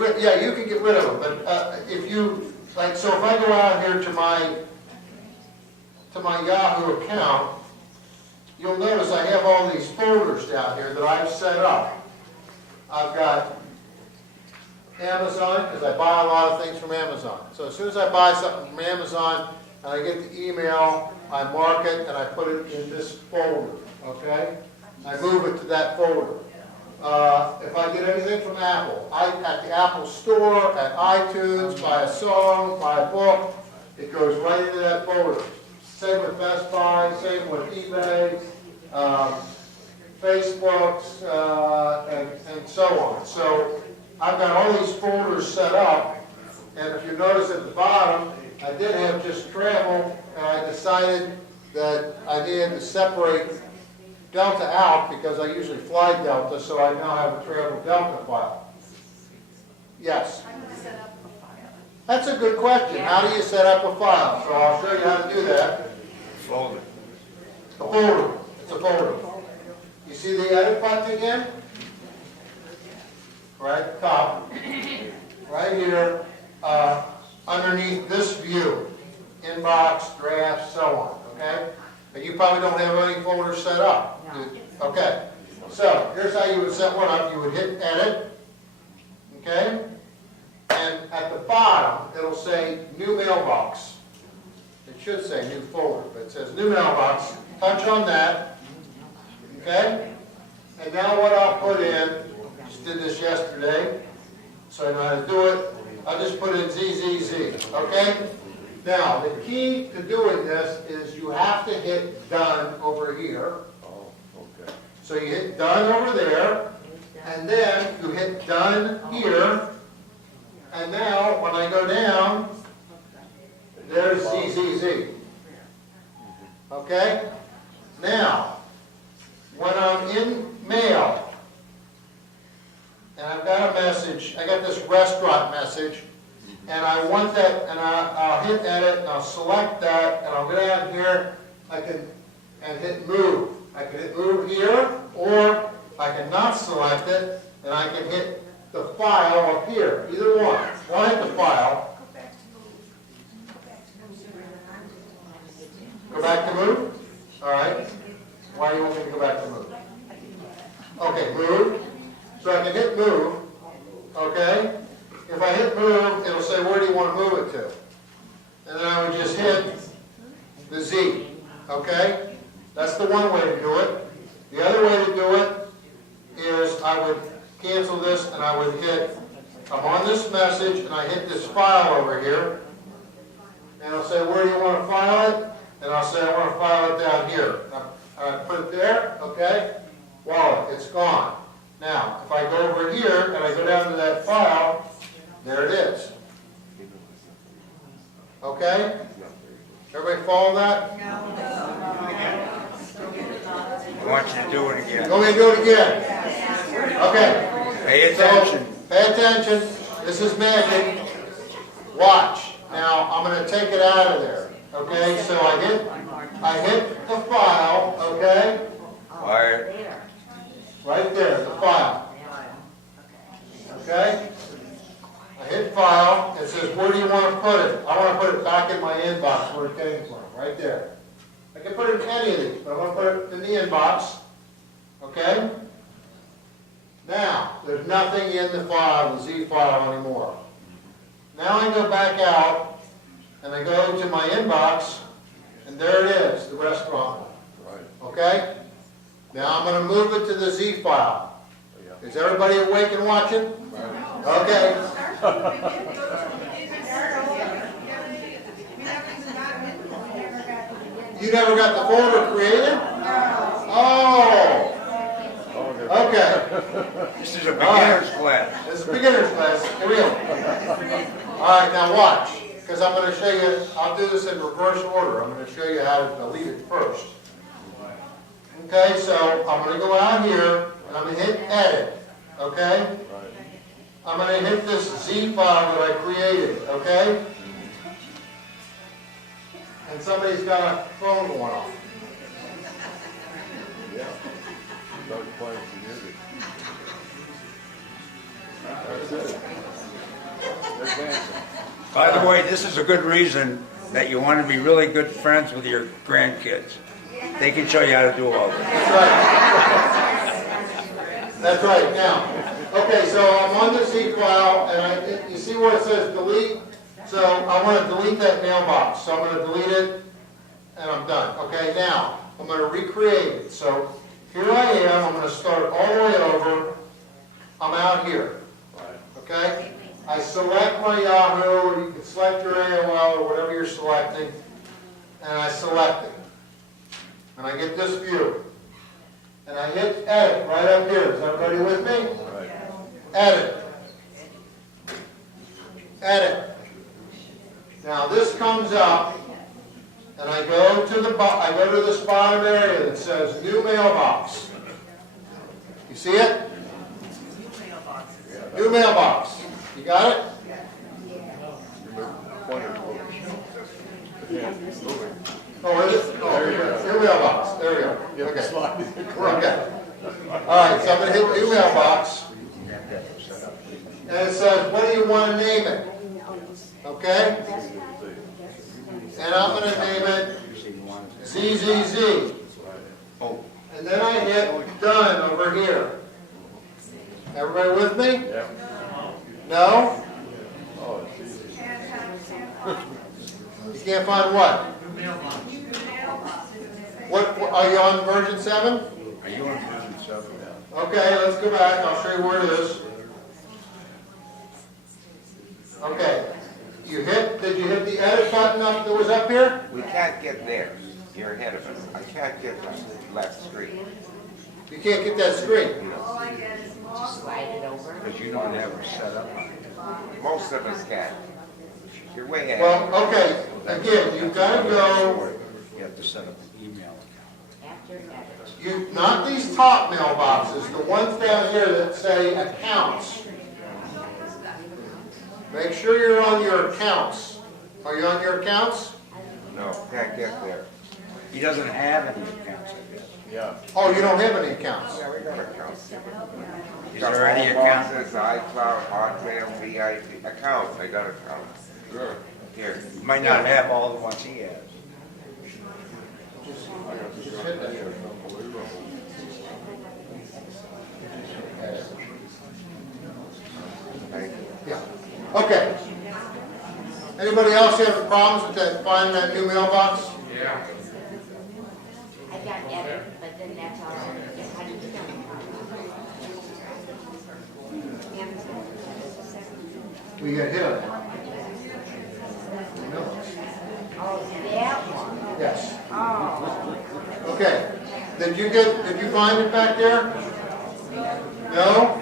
rid of them, but if you, like, so if I go out here to my Yahoo account, you'll notice I have all these folders down here that I've set up. I've got Amazon, because I buy a lot of things from Amazon. So as soon as I buy something from Amazon and I get the email, I mark it and I put it in this folder, okay? I move it to that folder. If I get anything from Apple, at the Apple Store, at iTunes, buy a song, buy a book, it goes right into that folder. Same with Best Buy, same with eBay, Facebook's, and so on. So I've got all these folders set up, and if you notice at the bottom, I did have just travel, and I decided that I needed to separate Delta out because I usually fly Delta, so I now have a travel Delta file. Yes? How do you set up a file? That's a good question. How do you set up a file? So I'll show you how to do that. Folder. A folder. It's a folder. You see the edit button again? Right at the top. Right here, underneath this view. Inbox, drafts, so on. Okay? And you probably don't have any folders set up. Okay. So here's how you would set one up. You would hit edit. Okay? And at the bottom, it'll say new mailbox. It should say new folder, but it says new mailbox. Touch on that. Okay? And now what I'll put in, just did this yesterday, so I know how to do it. I'll just put in ZZZ, okay? Now, the key to doing this is you have to hit done over here. Oh, okay. So you hit done over there, and then you hit done here, and now when I go down, there's ZZZ. Okay? Now, when I'm in mail, and I've got a message, I got this restaurant message, and I want that, and I'll hit edit, and I'll select that, and I'll go down here, and hit move. I can hit move here, or I can not select it, and I can hit the file up here, either one. I'll hit the file. Go back to move? All right. Why do you want me to go back to move? Okay, move. So I can hit move, okay? If I hit move, it'll say, where do you want to move it to? And then I would just hit the Z, okay? That's the one way to do it. The other way to do it is I would cancel this and I would hit, I'm on this message and I hit this file over here. And it'll say, where do you want to file it? And I'll say, I want to file it down here. I put it there, okay? Voila, it's gone. Now, if I go over here and I go down to that file, there it is. Okay? Everybody follow that? I want you to do it again. Go ahead and do it again. Okay. Pay attention. So, pay attention. This is magic. Watch. Now, I'm going to take it out of there. Okay? So I hit the file, okay? Quiet. Right there, the file. Okay? I hit file. It says, where do you want to put it? I want to put it back in my inbox where it came from. Right there. I can put it in any of these, but I want to put it in the inbox. Okay? Now, there's nothing in the file, the Z file anymore. Now I go back out, and I go to my inbox, and there it is, the restaurant one. Okay? Now I'm going to move it to the Z file. Is everybody awake and watching? Okay. You never got the folder created? Oh. Okay. This is a beginner's class. This is a beginner's class. Here we go. All right, now watch. Because I'm going to show you, I'll do this in reverse order. I'm going to show you how to delete it first. Okay, so I'm going to go out here, and I'm going to hit edit. Okay? I'm going to hit this Z file that I created. Okay? And somebody's got a phone going off. Yeah. Start playing some music. That's it. They're dancing. By the way, this is a good reason that you want to be really good friends with your grandkids. They can show you how to do all this. That's right. That's right. Now, okay, so I'm on the Z file, and you see where it says delete? So I want to delete that mailbox. So I'm going to delete it, and I'm done. Okay, now, I'm going to recreate it. So here I am. I'm going to start all the way over. I'm out here. Okay? I select my Yahoo, or you can select your AOL, or whatever you're selecting, and I select it. And I get this view. And I hit edit right up here. Is everybody with me? Edit. Edit. Now this comes up, and I go to this bottom area that says new mailbox. You see it? New mailbox. You got it? Oh, is it? Oh, new mailbox. There we go. Okay. Okay. All right, so I'm going to hit new mailbox. And it says, what do you want to name it? Okay? And I'm going to name it ZZZ. And then I hit done over here. Everybody with me? No? You can't find what? What are you on version 7? Are you on version 7? Okay, let's go back. I'll show you where it is. Okay. Did you hit the edit button up that was up here? We can't get there. You're ahead of us. I can't get the left screen. You can't get that screen. Just slide it over. Because you don't have it set up. Most of us can. You're way ahead. Well, okay, again, you've got to go, You have to set up an email After edit. not these top mailboxes, the ones down here that say accounts. Make sure you're on your accounts. Are you on your accounts? No, can't get there. He doesn't have any accounts, I guess. Yeah. Oh, you don't have any accounts? Yeah, we got accounts. Is there any account? Boxes, iCloud, Hotmail, VIP, accounts, I got accounts. Sure. Here. He might not have all the ones he has. Just hit that. Thank you. Yeah. Okay. Anybody else having problems with that, finding that new mailbox? Yeah. I got edit, but then that's all. How do you do that? We got hit on that. Oh, that one. Yes. Oh. Okay. Did you find it back there? No?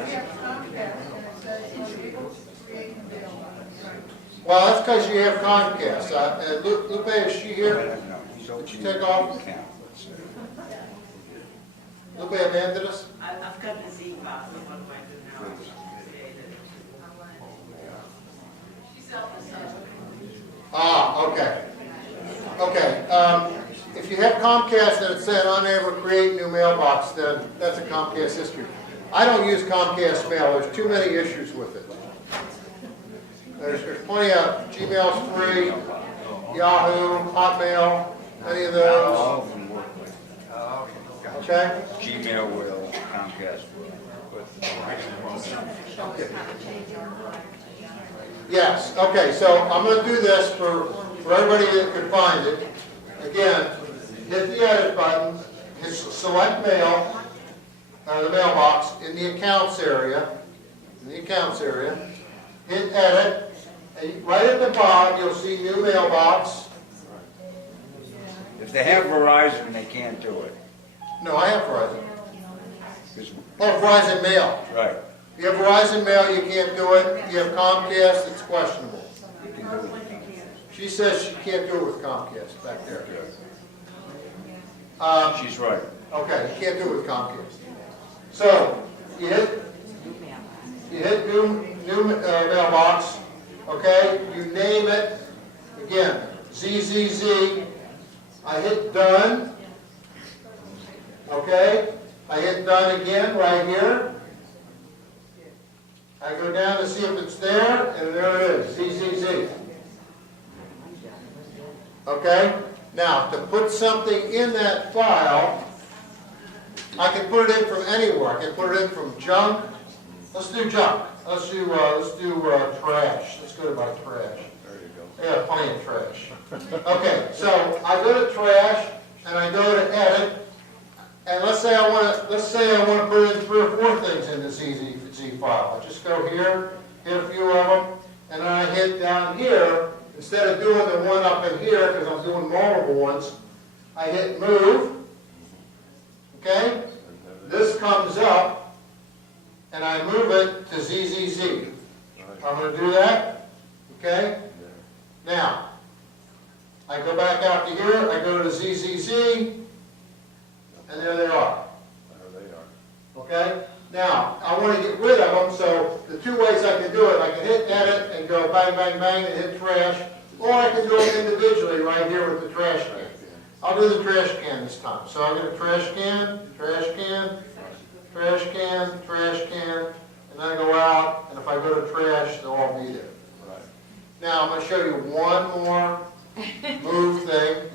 Well, that's because you have Comcast. Lupe, is she here? Did she take off? Lupe abandoned us? I've got the Z box, what do I do now? Ah, okay. Okay, if you have Comcast and it's saying unable to create new mailbox, then that's a Comcast history. I don't use Comcast mail, there's too many issues with it. There's plenty of Gmail's free, Yahoo, Hotmail, any of those. All of them work with Okay? Gmail will, Comcast will. Yes, okay, so I'm going to do this for everybody that can find it. Again, hit the edit button, hit select mail, the mailbox in the accounts area, hit edit, and right at the bottom you'll see new mailbox. If they have Verizon, they can't do it. No, I have Verizon. 'Cause- Oh, Verizon Mail. Right. If you have Verizon Mail, you can't do it. If you have Comcast, it's questionable. You can do it. She says she can't do it with Comcast back there. She's right. Okay, you can't do it with Comcast. So, you hit new mailbox, okay? You name it, again, ZZZ. I hit done, okay? I hit done again right here. I go down to see if it's there, and there it is, ZZZ. Okay? Now, to put something in that file, I can put it in from anywhere. I can put it in from junk. Let's do junk. Let's do trash. Let's go to my trash. There you go. Yeah, plenty of trash. Okay, so I go to trash and I go to edit, and let's say I want to put in 3 or 4 things in this ZZ file. I just go here, hit a few of them, and then I hit down here. Instead of doing the one up in here, because I'm doing multiple ones, I hit move. Okay? This comes up, and I move it to ZZZ. I'm going to do that. Okay? Now, I go back out to here, I go to ZZZ, and there they are. There they are. Okay? Now, I want to get rid of them, so the 2 ways I can do it, I can hit edit and go bang, bang, bang, and hit trash, or I can do them individually right here with the trash can. I'll do the trash can this time. So I'll get a trash can, trash can, trash can, trash can, and then I go out, and if I go to trash, they'll all be there. Right. Now, I'm going to show you one more move thing.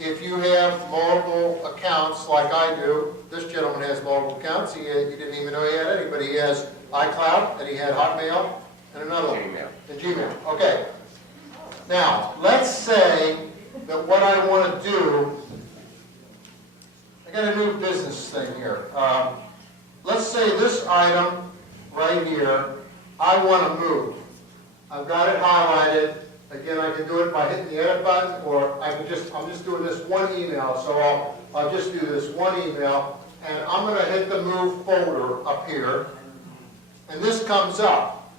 If you have multiple accounts like I do, this gentleman has multiple accounts. He didn't even know he had any, but he has iCloud, and he had Hotmail, and another one. Gmail. And Gmail. Okay. Now, let's say that what I want to do, I got a new business thing here. Let's say this item right here, I want to move. I've got it highlighted. Again, I can do it by hitting the edit button, or I'm just doing this one email, so I'll just do this one email, and I'm gonna hit the move folder up here, and this comes up.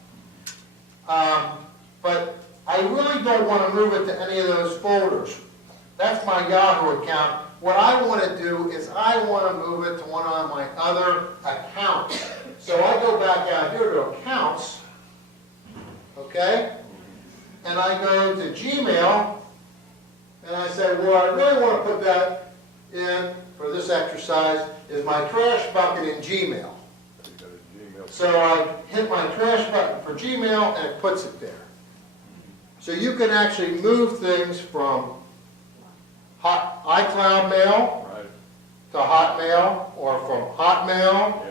But I really don't want to move it to any of those folders. That's my Yahoo account. What I want to do is I want to move it to one of my other accounts. So I go back out here to accounts, okay? And I go to Gmail, and I say, well, I really want to put that in for this exercise is my trash bucket in Gmail. So I hit my trash button for Gmail, and it puts it there. So you can actually move things from iCloud mail to Hotmail, or from Hotmail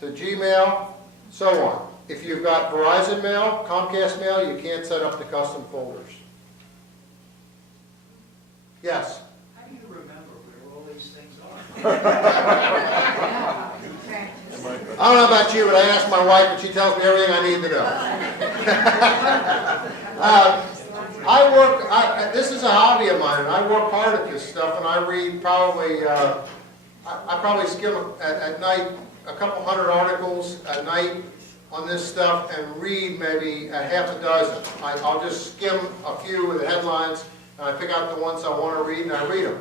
to Gmail, so on. If you've got Verizon mail, Comcast mail, you can't set up the custom folders. Yes? How do you remember where all these things are? I don't know about you, but I ask my wife and she tells me everything I need to know. This is a hobby of mine, and I work hard at this stuff, and I read probably, I probably skim at night a couple hundred articles a night on this stuff and read maybe a half a dozen. I'll just skim a few with the headlines, and I pick out the ones I want to read, and I read them.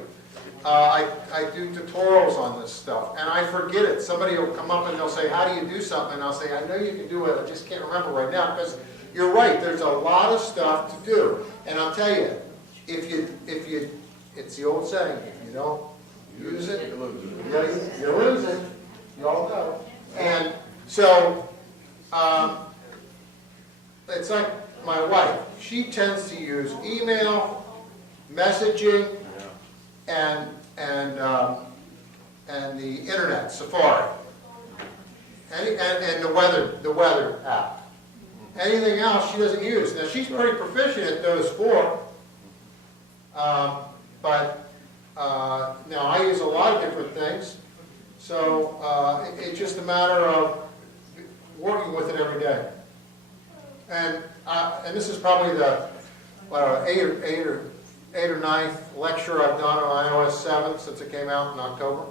I do tutorials on this stuff, and I forget it. Somebody will come up and they'll say, how do you do something? And I'll say, I know you can do it, I just can't remember right now, because you're right, there's a lot of stuff to do. And I'll tell you, it's the old saying, if you don't use it, you lose it. You all know. And so, it's like my wife. She tends to use email, messaging, and the internet, Safari, and the weather app. Anything else she doesn't use. Now she's pretty proficient at those four, but now I use a lot of different things. So it's just a matter of working with it every day. And this is probably the eighth or ninth lecture I've done on iOS 7 since it came out in October.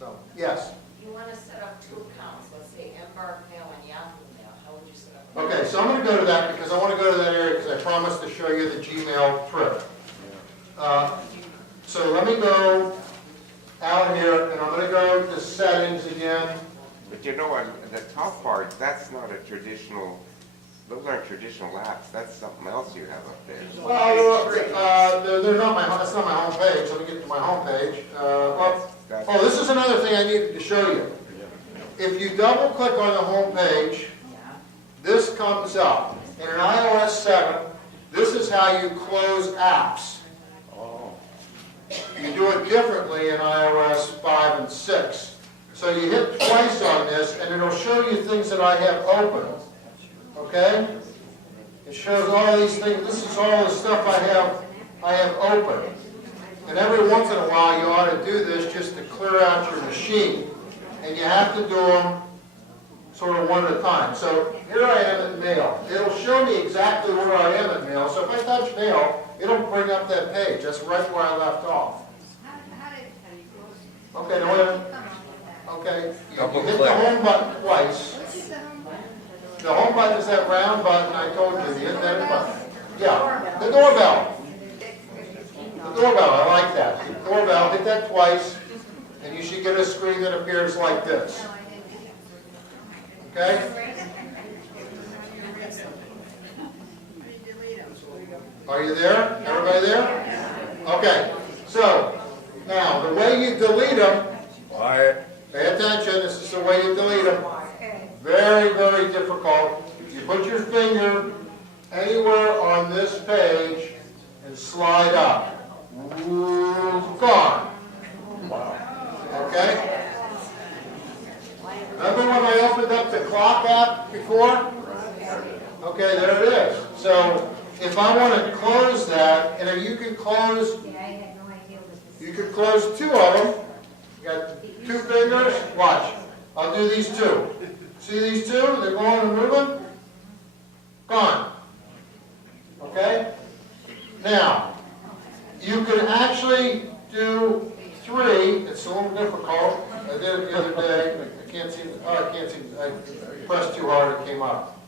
So, yes? You want to set up two accounts, let's say Embark Mail and Yahoo Mail, how would you set up? Okay, so I'm going to go to that because I want to go to that area because I promised to show you the Gmail trip. So let me go out here, and I'm going to go to settings again. But you know, the top part, that's not a traditional, those aren't traditional apps. That's something else you have up there. Well, they're not that's not my home page. Let me get to my home page. This is another thing I needed to show you. If you double click on the home page, this comes up. In an iOS 7, this is how you close apps. You do it differently in iOS 5 and 6. So you hit twice on this, and it'll show you things that I have open. Okay? It shows all these things. This is all the stuff I have open. And every once in a while, you ought to do this just to clear out your machine. And you have to do them sort of one at a time. So here I am at Mail. It'll show me exactly where I am at Mail. So if I touch Mail, it'll bring up that page. That's right where I left off. Okay, now wait a minute. Okay, you hit the home button twice. The home button is that round button I told you. You hit that button. Yeah, the doorbell. The doorbell, I like that. The doorbell, hit that twice, and you should get a screen that appears like this. Okay? Are you there? Everybody there? Okay. So, now, the way you delete them, pay attention, this is the way you delete them. Very, very difficult. You put your finger anywhere on this page and slide up. Ooh, gone. Okay? Remember when I opened up the clock app before? Okay, there it is. So if I want to close that, and you can close two of them. You got two fingers. Watch. I'll do these two. See these two? They're going and moving. Gone. Okay? Now, you can actually do 3. It's a little difficult. I did it the other day. I can't seem, I pressed too hard, it came up.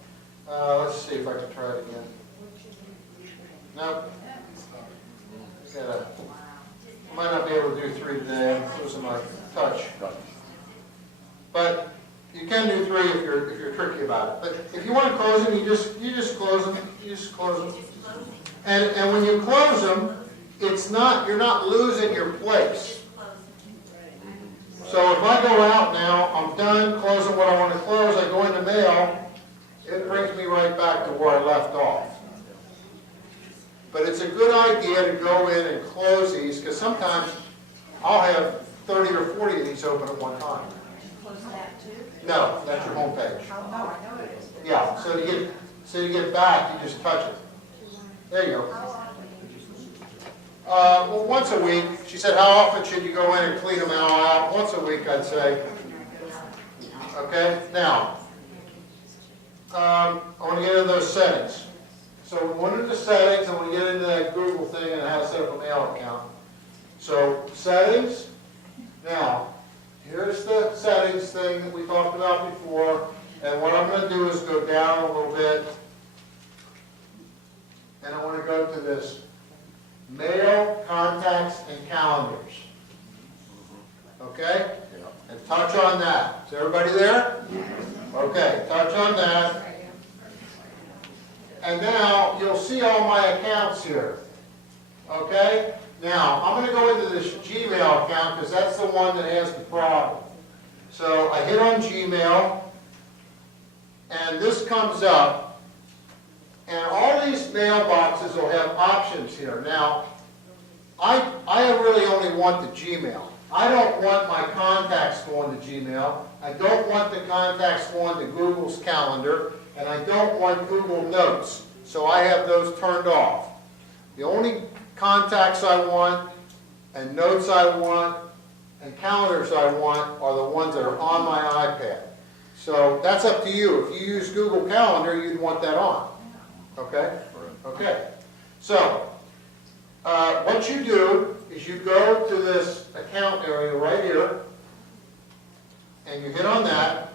Let's see if I can try it again. Nope. I might not be able to do 3 today. I'm losing my touch. But you can do 3 if you're tricky about it. But if you want to close them, you just close them. You just close them. And when you close them, you're not losing your place. So if I go out now, I'm done closing what I want to close, I go into mail, it brings me right back to where I left off. But it's a good idea to go in and close these, because sometimes I'll have 30 or 40 of these open at one time. Close that too? No, that's your home page. Oh, no, I know it is. Yeah, so to get back, you just touch it. There you go. Well, once a week. She said, how often should you go in and clean them out? Once a week, I'd say. Okay, now, I want to get into those settings. So we went into settings, and we get into that Google thing and how to set up a mail account. So settings. Now, here's the settings thing that we talked about before. And what I'm going to do is go down a little bit. And I want to go to this mail, contacts, and calendars. Okay? And touch on that. Is everybody there? Okay, touch on that. And now you'll see all my accounts here. Okay? Now, I'm going to go into this Gmail account because that's the one that has the problem. So I hit on Gmail, and this comes up. And all these mailboxes will have options here. Now, I really only want the Gmail. I don't want my contacts going to Gmail. I don't want the contacts going to Google's calendar. And I don't want Google Notes. So I have those turned off. The only contacts I want, and notes I want, and calendars I want are the ones that are on my iPad. So that's up to you. If you use Google Calendar, you'd want that on. Okay? Okay. So, what you do is you go to this account area right here, and you hit on that,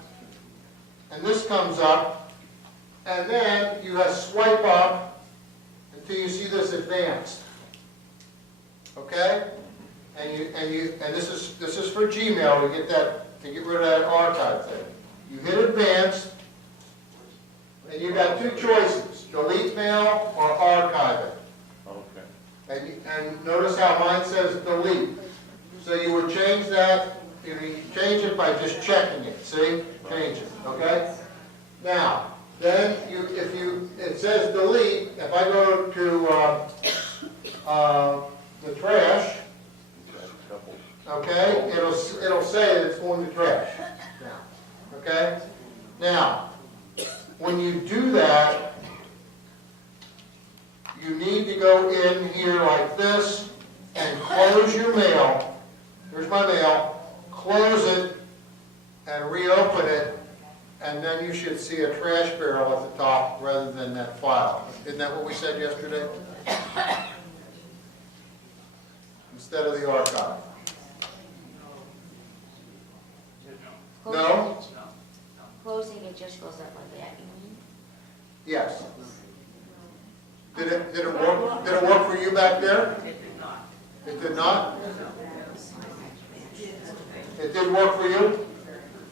and this comes up, and then you swipe up until you see this advanced. Okay? And this is for Gmail to get rid of that archive thing. You hit advanced, and you've got 2 choices: delete mail or archive it. Okay. And notice how mine says delete. So you would change that. You change it by just checking it. See? Change it. Okay. Now, then it says delete. If I go to the trash, okay, it'll say that it's going to trash. Now, okay. Now, when you do that, you need to go in here like this and close your mail. Here's my mail. Close it and reopen it, and then you should see a trash barrel at the top rather than that file. Isn't that what we said yesterday? Instead of the archive. No? Closing it just goes up like that, you mean? Yes. Did it work? Did it work for you back there? It did not. It did not? It did work for you?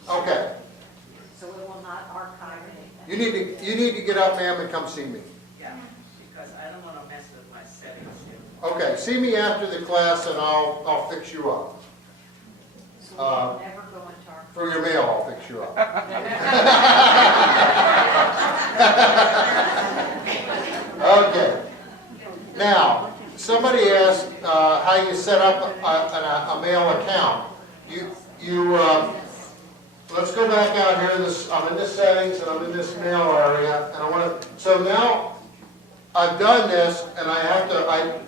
Okay. So it will not archive it? You need to get up, ma'am, and come see me. Yeah, because I don't want to mess with my settings here. Okay, see me after the class and I'll fix you up. So we'll never go into our... For your mail, I'll fix you up. Okay. Now, somebody asked how you set up a mail account. Let's go back out here. I'm in the settings and I'm in this mail area, and I want to. So now I've done this, and I have to.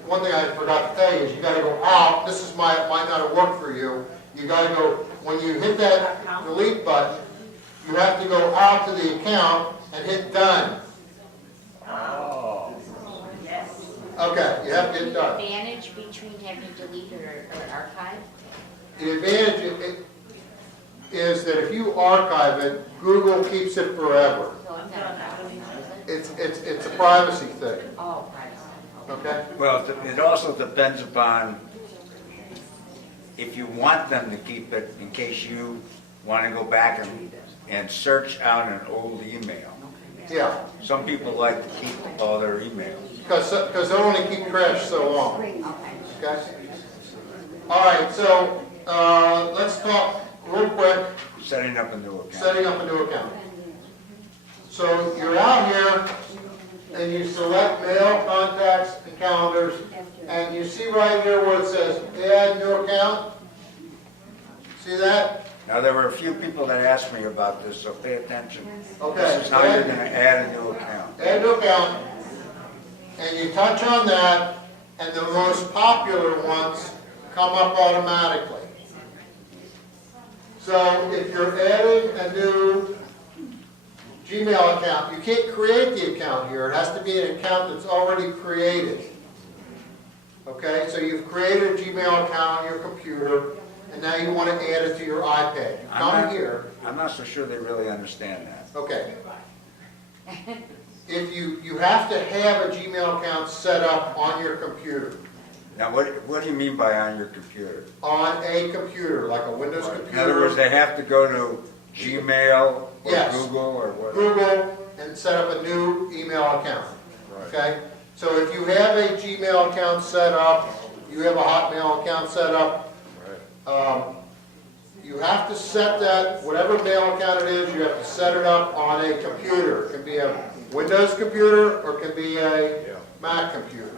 One thing I forgot to tell you is you got to go out. This might not have worked for you. You got to go when you hit that delete button. You have to go out to the account and hit done. Okay, you have to get it done. The advantage between having deleted or archived? The advantage is that if you archive it, Google keeps it forever. So I'm not, It's a privacy thing, oh, privacy. okay? Well, it also depends upon if you want them to keep it in case you want to go back and search out an old email. Yeah, Some people like to keep all their emails. because they'll only keep trash so long, okay? All right, so let's talk real quick, Setting up a new account. setting up a new account. So you're out here, and you select mail, contacts, and calendars, and you see right here where it says add new account? See that? Now, there were a few people that asked me about this, so pay attention. Okay. This is how you're going to add a new account. Add new account, and you touch on that, and the most popular ones come up automatically. So if you're adding a new Gmail account, you can't create the account here. It has to be an account that's already created. Okay, so you've created a Gmail account on your computer, and now you want to add it to your iPad. You come here. I'm not so sure they really understand that. Okay. If you have to have a Gmail account set up on your computer. Now, what do you mean by on your computer? On a computer, like a Windows computer. In other words, they have to go to Gmail or Yes. Google or what? Google and set up a new email account. Okay? So if you have a Gmail account set up, you have a Hotmail account set up, you have to set that, whatever mail account it is, you have to set it up on a computer. It can be a Windows computer or it can be a Mac computer.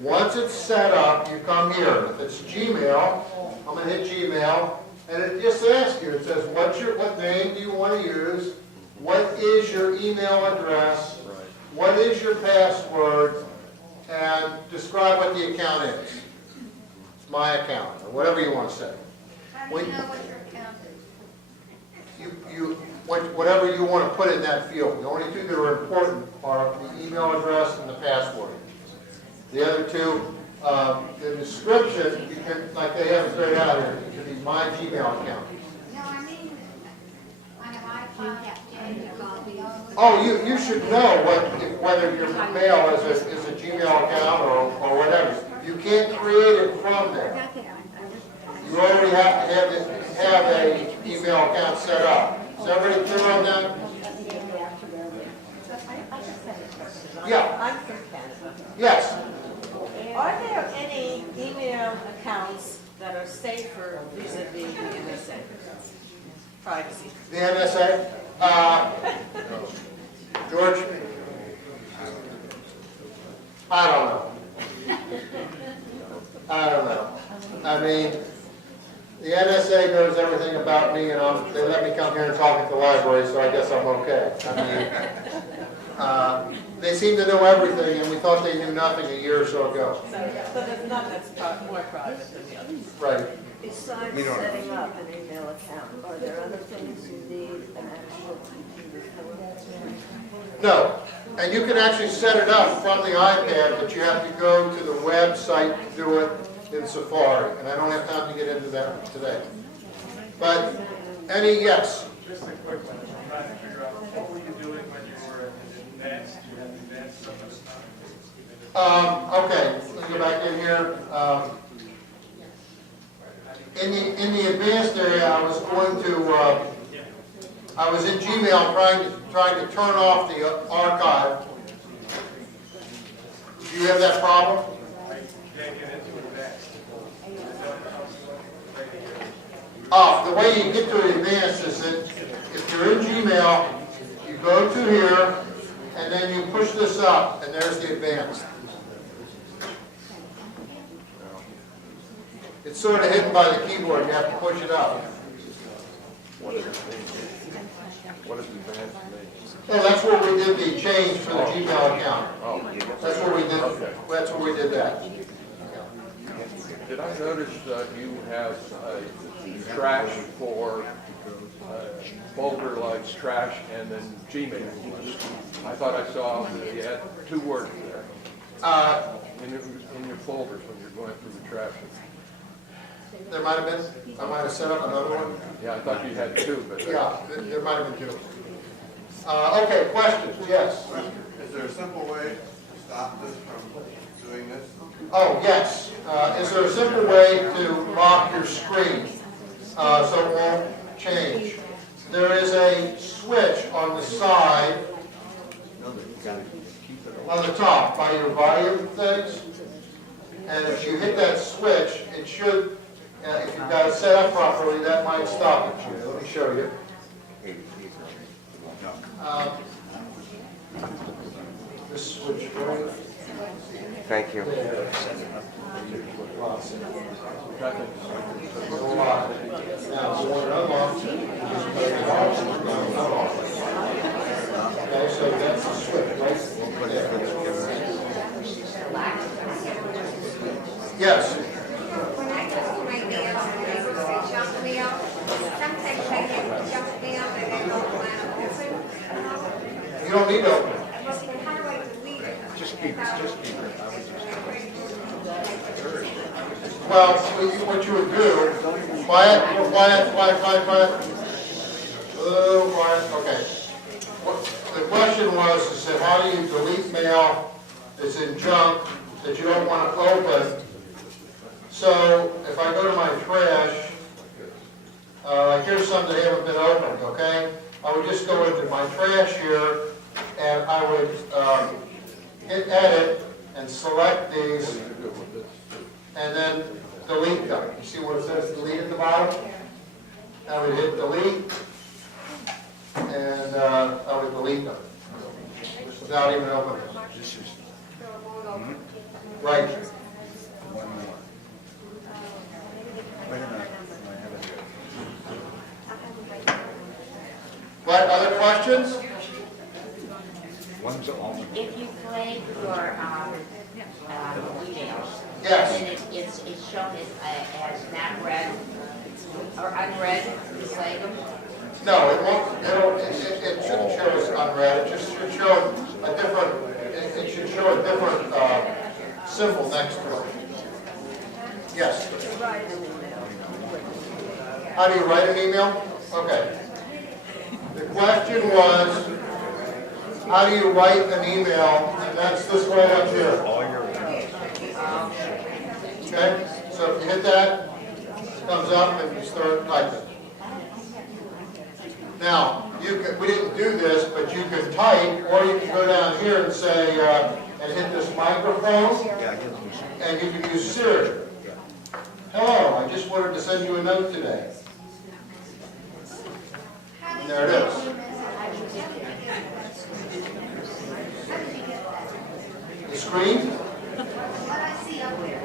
Once it's set up, you come here. If it's Gmail, I'm going to hit Gmail, and it just asks you, it says, what name do you want to use? What is your email address? What is your password? And describe what the account is. It's my account, or whatever you want to say. How do you know what your account is? Whatever you want to put in that field. The only two that are important are the email address and the password. The other two, the description, you can, like they have it straight out here, it can be my Gmail account. No, I mean, on an iPhone, Oh, you should know whether your mail is a Gmail account or whatever. You can't create it from there. You already have to have a email account set up. Is everybody clear on that? Yeah. I'm from Canada. Yes. Are there any email accounts that are safer vis-a-vis the NSA? Privacy. The NSA? George? I don't know. I don't know. I mean, the NSA knows everything about me, and they let me come here and talk at the library, so I guess I'm okay. I mean, they seem to know everything, and we thought they knew nothing a year or so ago. So there's none that's more private than the others. Right. Besides setting up an email account, are there other things you need an actual computer for? No. And you can actually set it up from the iPad, but you have to go to the website to do it in Safari. And I don't have time to get into that today. But yes? Just a quick one, I'm trying to figure out, what were you doing when you were advanced? You had advanced some of the stuff? Okay, let's go back in here. In the advanced area, I was going to, I was in Gmail trying to turn off the archive. Do you have that problem? I can't get into advanced. The way you get to advanced is that if you're in Gmail, you go to here, and then you push this up, and there's the advanced. It's sort of hidden by the keyboard, you have to push it up. What does advanced mean? Well, that's where we did the change for the Gmail account. That's where we did that. Did I notice that you have trash for folder like trash and then Gmail? I thought I saw that you had two words there. in your folders when you're going through the trash. There might have been, I might have set up another one. Yeah, I thought you had two, but. Yeah, there might have been two. Okay, questions, yes. Is there a simple way to stop this from doing this? Oh, yes. Is there a simple way to lock your screen so it won't change? There is a switch on the side, on the top, by your volume things. And if you hit that switch, it should, if you've got it set up properly, that might stop it. Let me show you. This switch, right? Thank you. Now, so when it unlocks, just put it on. Okay, so that's the switch, right? Yes. When I go to my mail, and I go to junk mail, sometimes I get junk mail that I don't want to open. You don't need to open it. Well, then how do I delete it? Just keep it, just keep it. Well, what you would do, quiet, quiet, quiet, quiet, quiet. Oh, quiet, okay. The question was, is that how do you delete mail that's in junk that you don't want to open? So if I go to my trash, here's some that haven't been opened, okay? I would just go into my trash here, and I would hit edit and select these, and then delete them. You see what it says, delete at the bottom? I would hit delete, and I would delete them without even opening them. Right. One more. Wait a minute. What, other questions? One's almond. If you flag your emails, Yes. then it's shown as not read or unread, you flag them. No, it won't, it shouldn't show as unread, it just should show a different, it should show a different symbol next to it. Yes. How do you write an email? Okay. The question was, how do you write an email? And that's this way up here. Okay? So if you hit that, it comes up and you start typing. Now, we didn't do this, but you can type, or you can go down here and say, and hit this microphone, and you can use Siri. Hello, I just wanted to send you a note today. And there it is. The screen? What I see up there,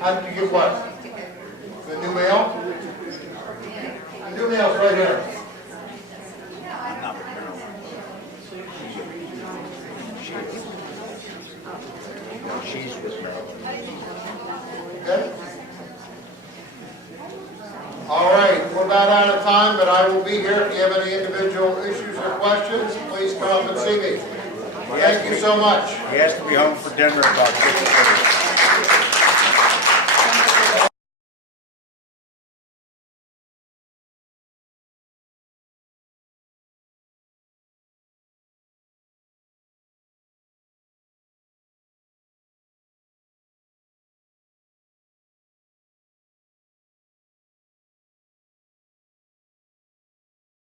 How did you get what? The new mail? The new mail's right here. She's with me. Okay? All right, we're about out of time, but I will be here if you have any individual issues or questions. Please come up and see me. Thank you so much. He has to be home for dinner about 6:30.